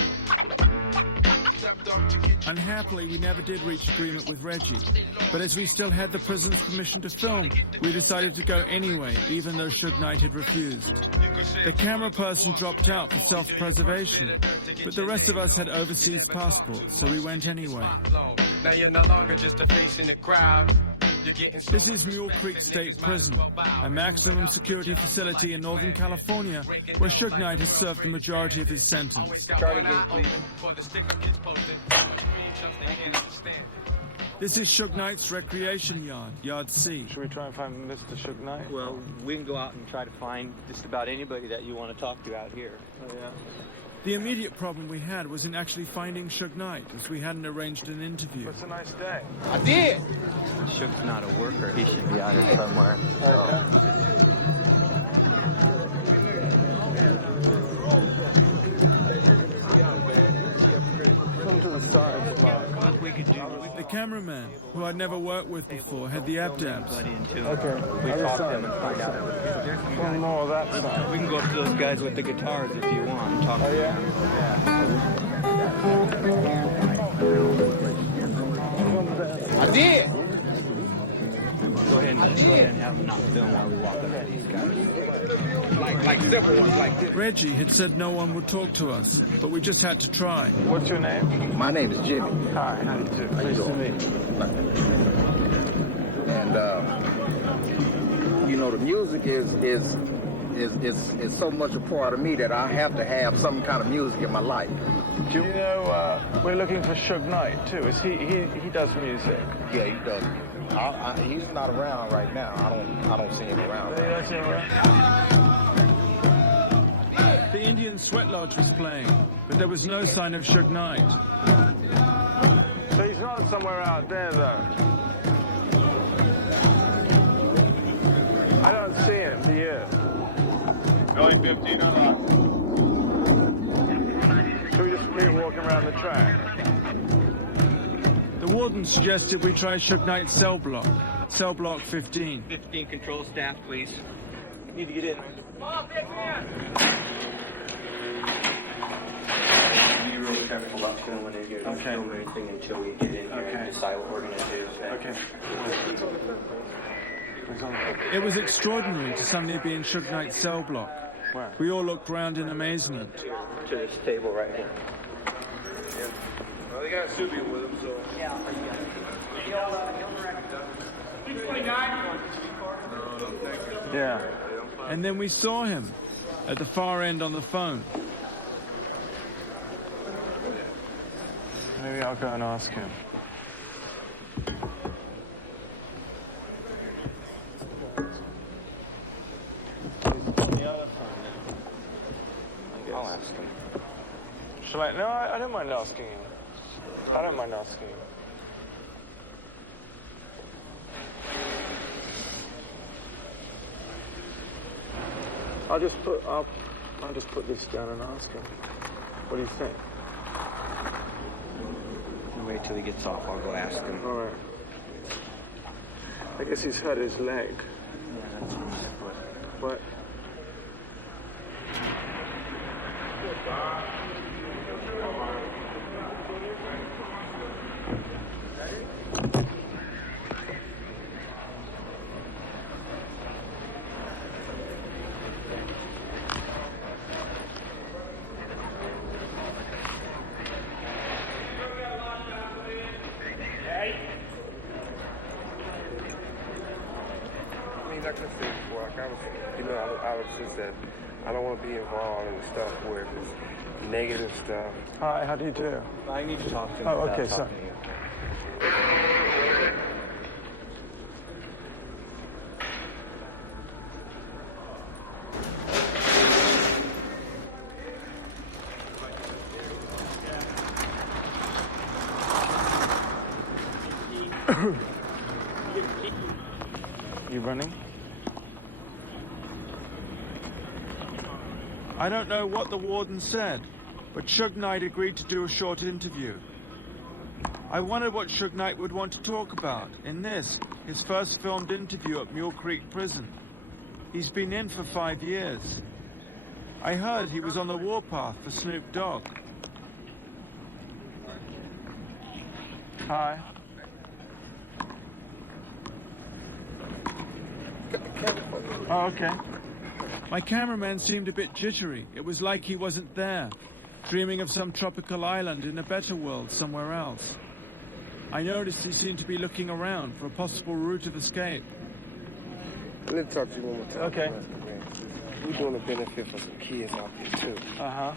Unhappily, we never did reach agreement with Reggie. But as we still had the prison's permission to film, we decided to go anyway, even though Suge Knight had refused. The camera person dropped out for self-preservation, but the rest of us had overseas passports, so we went anyway. Now you're no longer just a face in the crowd. This is Mule Creek State Prison, a maximum security facility in Northern California where Suge Knight has served the majority of his sentence. This is Suge Knight's recreation yard, Yard C. Should we try and find Mr. Suge Knight? Well, we can go out and try to find just about anybody that you want to talk to out here. Oh, yeah. The immediate problem we had was in actually finding Suge Knight, as we hadn't arranged an interview. It's a nice day. I did! Suge's not a worker. He should be out here somewhere. So. Come to the side, Mark. What we could do. The cameraman, who I'd never worked with before, had the abdabs. Okay. We talk to them and find out. One more of that side. We can go up to those guys with the guitars if you want and talk to them. I did! Go ahead and have them not film while we walk up to these guys. Like several ones like this. Reggie had said no one would talk to us, but we just had to try. What's your name? My name is Jimmy. Hi, how do you do? Nice to meet you. And the music is so much a part of me that I have to have some kind of music in my life. Do you know we're looking for Suge Knight too? Is he does music? Yeah, he does. He's not around right now. I don't see him around. You don't see him around? The Indian Sweat Lodge was playing, but there was no sign of Suge Knight. So he's not somewhere out there, though. I don't see him. He is. Only 15 unlocked. Should we just keep walking around the track? The warden suggested we try Suge Knight's cell block 15. 15 control staff, please. Need to get in. Be really careful about filming in here. Don't film anything until we get in here and decide what we're going to do. Okay. It was extraordinary to suddenly be in Suge Knight's cell block. Wow. We all looked round in amazement. To this table right here. Well, they got Subi with them, so. Yeah. 629. Yeah. And then we saw him at the far end on the phone. Maybe I'll go and ask him. I'll ask him. Shall I? No, I don't mind asking him. I don't mind asking him. I'll just put this down and ask him. What do you think? Wait till he gets off. I'll go ask him. All right. I guess he's hurt his leg. Yeah, that's on his foot. What? is that I don't want to be involved in stuff where it's negative stuff. Hi, how do you do? I need to talk to him. Oh, okay, sorry. You running? I don't know what the warden said, but Suge Knight agreed to do a short interview. I wondered what Suge Knight would want to talk about in this, his first filmed interview at Mule Creek Prison. He's been in for 5 years. I heard he was on the warpath for Snoop Dogg. Hi. Oh, okay. My cameraman seemed a bit jittery. It was like he wasn't there, dreaming of some tropical island in a better world somewhere else. I noticed he seemed to be looking around for a possible route of escape. Let me talk to you one more time. Okay. We're doing a benefit for some kids out there, too. Uh-huh.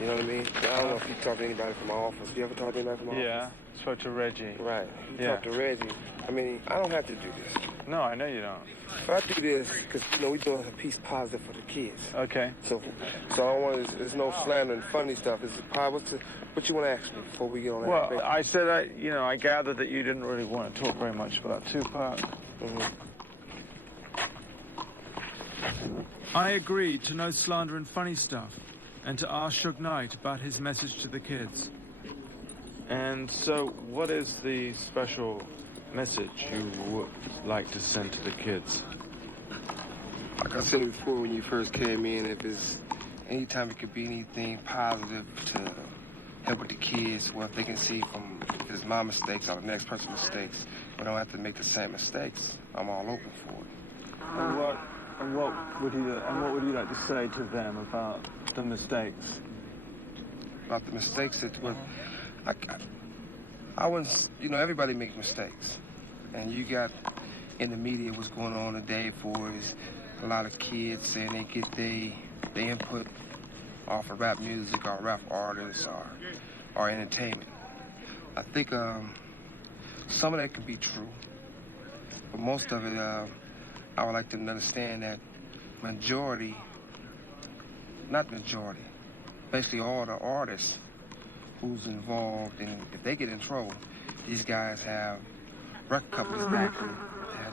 You know what I mean? I don't know if you talk to anybody from my office. You ever talk to anybody from my office? Yeah, spoke to Reggie. Right. You Yeah. talk to Reggie. I mean, I don't have to do this. No, I know you don't. But I do this because, you know, we're doing a piece positive for the kids. Okay. So I don't want there's no slander and funny stuff. It's what you want to ask me before we get on that? Well, I said, I gathered that you didn't really want to talk very much about Tupac. Mm-hmm. I agreed to no slander and funny stuff, and to ask Suge Knight about his message to the kids. And so, what is the special message you would like to send to the kids? Like I said before, when you first came in, if it's anytime it could be anything positive to help with the kids, well, if they can see from if it's my mistakes or the next person's mistakes, we don't have to make the same mistakes. I'm all open for it. And what would you like to say to them about the mistakes? About the mistakes that I wouldn't, everybody makes mistakes. And you got in the media what's going on today for is a lot of kids saying they get their input off of rap music or rap artists or entertainment. I think some of that could be true, but most of it, I would like them to understand that basically all the artists who's involved, and if they get in trouble, these guys have record companies back them that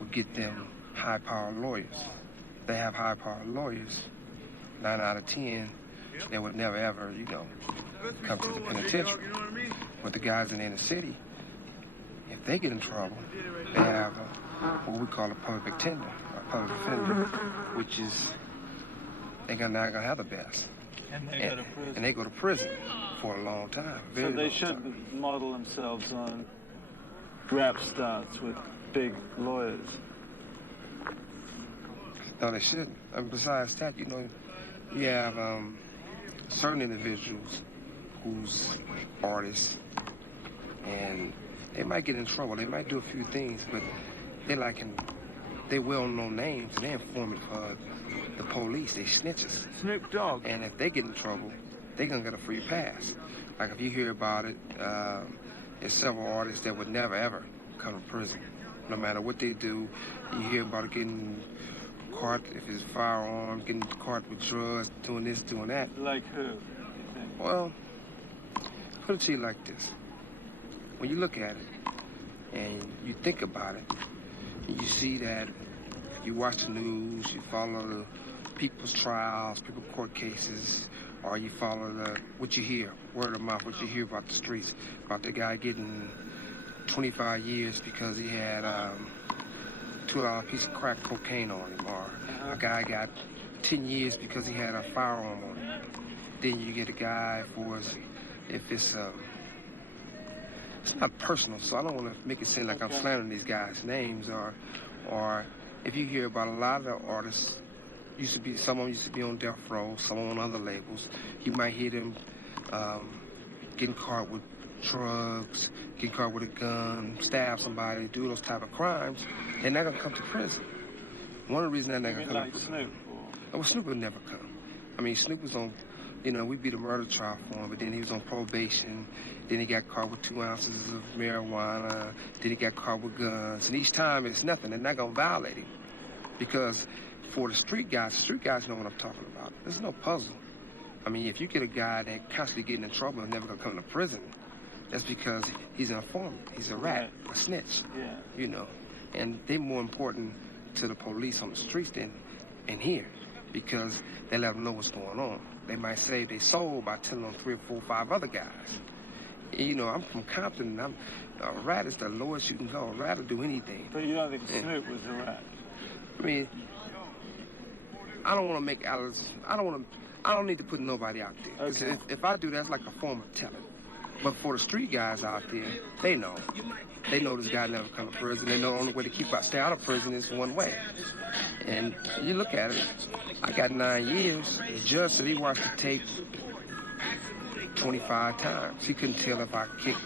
would get them high-powered lawyers. If they have high-powered lawyers, 9 out of 10, they would never ever, come to the penitentiary. But the guys in the inner city, if they get in trouble, they have what we call a public defender, which is they're not gonna have the best. And they go to prison. And they go to prison for a long time. So they should model themselves on rap stars with big lawyers. No, they shouldn't. And besides that, you have certain individuals who's artists, and they might get in trouble. They might do a few things, but they well-known names, and they're informant for the police. They snitches. Snoop Dogg. And if they get in trouble, they're going to get a free pass. Like, if you hear about it, there's several artists that would never, ever come to prison. No matter what they do, you hear about it getting caught, if it's firearms, getting caught with drugs, doing this, doing that. Like who? Well, put it to you like this. When you look at it and you think about it, you see that you watch the news, you follow the people's trials, people's court cases, or you follow what you hear, word of mouth, what you hear about the streets, about the guy getting 25 years because he had $2 piece of crack cocaine on him, or a guy got 10 years because he had a firearm on him. Then you get a guy if it's not personal, so I don't want to make it seem like I'm slandering these guys' names, or if you hear about a lot of the artists, some of them used to be on death row, some on other labels, you might hear them getting caught with drugs, getting caught with a gun, stab somebody, do those type of crimes. They're not going to come to prison. One of the reasons they're not going to come to prison. Well, Snoop would never come. I mean, Snoop was on, you know, we beat a murder trial for him, but then he was on probation. Then he got caught with 2 ounces of marijuana. Then he got caught with guns. And each time it's nothing. They're not going to violate him. Because for the street guys know what I'm talking about. There's no puzzle. I mean, if you get a guy that constantly getting in trouble and never going to come to prison, that's because he's an informant. He's a rat, a snitch, you know. And they're more important to the police on the streets than in here because they let them know what's going on. They might save their soul by telling them 3 or 4 or 5 other guys. You know, I'm from Compton, and a rat is the lowest you can go. A rat will do anything. But you don't think Snoop was a rat? I mean, I don't want to make I don't need to put nobody out there. Okay. If I do, that's like a form of telling. But for the street guys out there, they know. They know this guy never come to prison. They know the only way to stay out of prison is one way. And you look at it, I got 9 years. The judge said he watched the tape 25 times. He couldn't tell if I kicked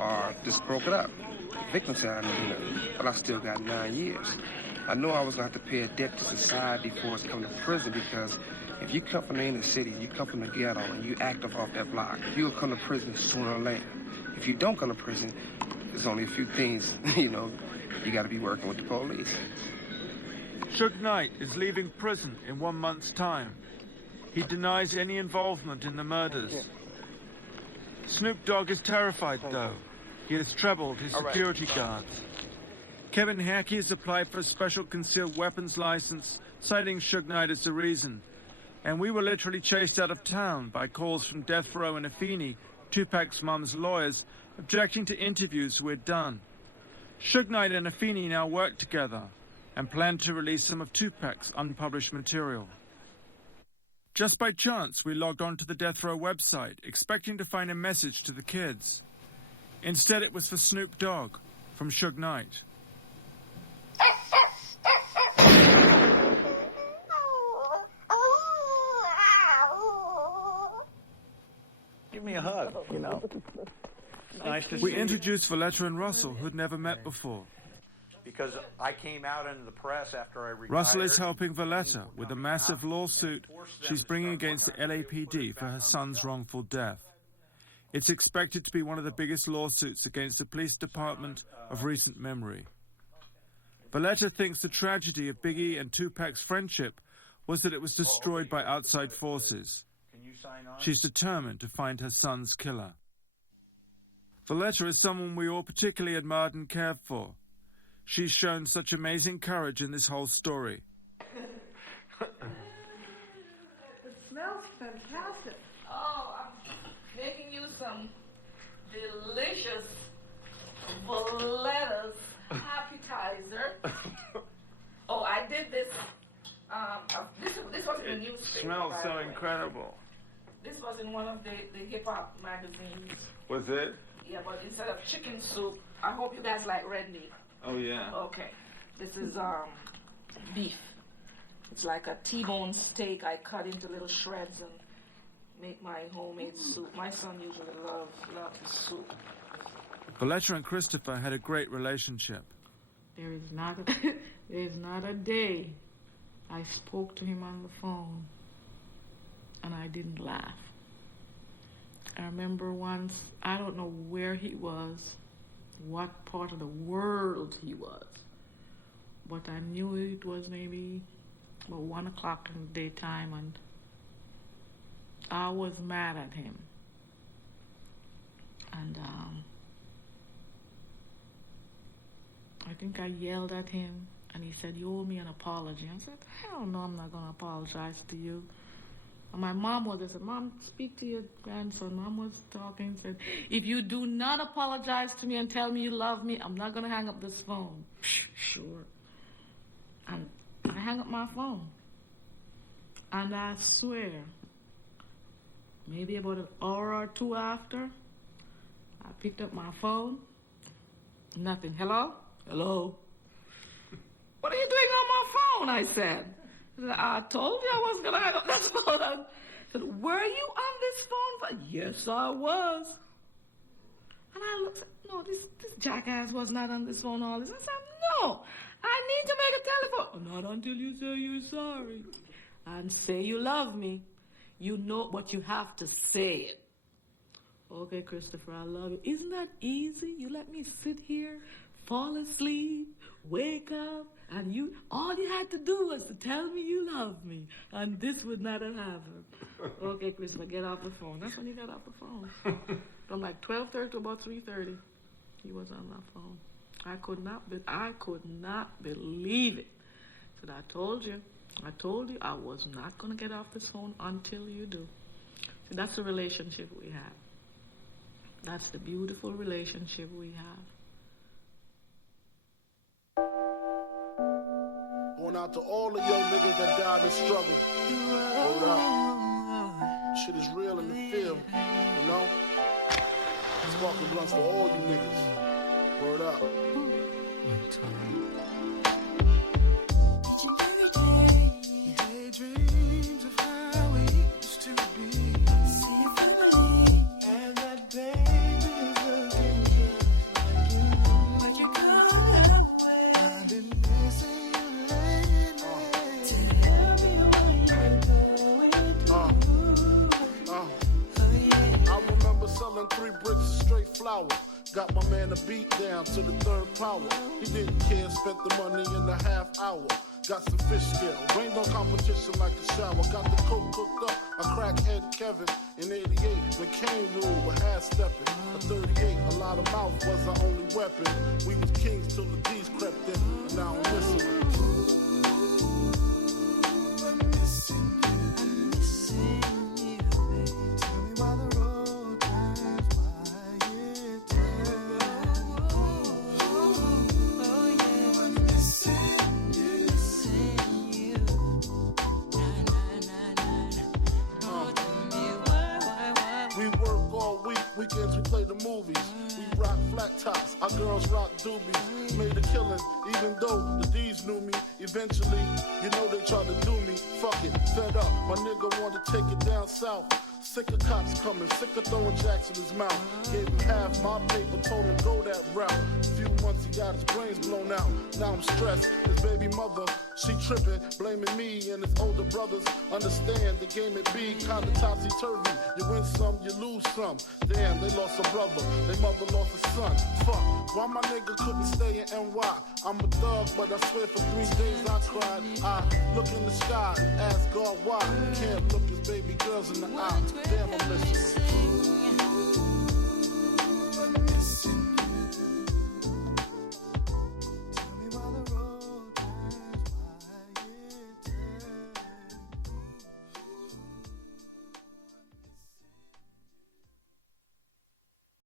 or just broke it up. The victim said I didn't do nothing, but I still got 9 years. I know I was going to have to pay a debt to society before it's coming to prison because if you come from the inner city, you come from the ghetto, and you active off that block, you'll come to prison sooner or later. If you don't come to prison, there's only a few things, you know, you got to be working with the police. Suge Knight is leaving prison in 1 month's time. He denies any involvement in the murders. Snoop Dogg is terrified, though. He has trebled his security guards. Kevin Hackey has applied for a special concealed weapons license, citing Suge Knight as the reason. And we were literally chased out of town by calls from Death Row and Afeni, Tupac's mum's lawyers, objecting to interviews we'd done. Suge Knight and Afeni now work together and plan to release some of Tupac's unpublished material. Just by chance, we logged onto the Death Row website, expecting to find a message to the kids. Instead, it was for Snoop Dogg from Suge Knight. Give me a hug, you know. Nice to see you. We introduced Valletta and Russell, who'd never met before. Because I came out into the press after I retired. Russell is helping Valletta with a massive lawsuit she's bringing against the LAPD for her son's wrongful death. It's expected to be one of the biggest lawsuits against the police department of recent memory. Valletta thinks the tragedy of Biggie and Tupac's friendship was that it was destroyed by outside forces. She's determined to find her son's killer. Valletta is someone we all particularly admired and cared for. She's shown such amazing courage in this whole story. It smells fantastic. Oh, I'm making you some delicious Valletta's appetizer. Oh, I did this. This was in the newspaper. Smells so incredible. This was in one of the hip-hop magazines. Was it? Yeah, but instead of chicken soup, I hope you guys like red meat. Oh, yeah. Okay. This is beef. It's like a T-bone steak I cut into little shreds and make my homemade soup. My son usually loves his soup. Valletta and Christopher had a great relationship. There is not a day I spoke to him on the phone and I didn't laugh. I remember once, I don't know where he was, what part of the world he was, but I knew it was maybe about 1 o'clock in the daytime, and I was mad at him. And I think I yelled at him, and he said, "You owe me an apology." I said, "Hell no, I'm not going to apologize to you." And my mom was there, said, "Mom, speak to your grandson." Mom was talking, said, "If you do not apologize to me and tell me you love me, I'm not going to hang up this phone." Sure. And I hung up my phone. And I swear, maybe about an hour or two after, I picked up my phone. Nothing. Hello? Hello? "What are you doing on my phone?" I said. "I told you I wasn't going to hang up this phone." I said, "Were you on this phone?" "Yes, I was." And I looked, no, this jackass was not on this phone all this. I said, "No, I need to make a telephone." "Not until you say you're sorry." and say you love me. You know, but you have to say it. Okay, Christopher, I love you. Isn't that easy? You let me sit here, fall asleep, wake up, and all you had to do was to tell me you love me, and this would not have happened. Okay, Christopher, get off the phone. That's when you got off the phone. From like 12:30 to about 3:30, he was on that phone. I could not believe it. So I told you I was not going to get off this phone until you do. See, that's the relationship we have. That's the beautiful relationship we have. Going out to all the young niggas that died in struggle. Hold up. Shit is real in the field, you know? Sparking blunts for all you niggas. Word up. Daydreams of how we used to be. See if I believe. And that baby is looking just like you. But you're gone away. I've been missing you lately. Tell me what you're going through. I remember selling 3 bricks of straight flour. Got my man a beat down to the 3rd power. He didn't care, spent the money in a half hour. Got some fish scale, rained on competition like a shower. Got the coke cooked up, a crackhead Kevin. In 88, when Kane ruled with half-stepping. At 38, a lot of mouth was our only weapon. We was kings till the D's crept in, and now I'm missing them. Weekends we play the movies, we rock flat tops, our girls rock doobies. Made a killing, even though the D's knew me. Eventually, you know they tried to do me. Fuck it, fed up, my nigga wanted to take it down south. Sick of cops coming, sick of throwing jacks in his mouth. Gave him half my paper, told him go that route. A few months he got his brains blown out. Now I'm stressed, his baby mother, she tripping, blaming me and his older brothers. Understand the game it be kinda topsy-turvy. You win some, you lose some. Damn, they lost a brother, their mother lost a son. Fuck, why my nigga couldn't stay in NY? I'm a thug, but I swear for 3 days I cried. I look in the sky and ask God why. Can't look his baby girls in the eye. Damn, I'm missing.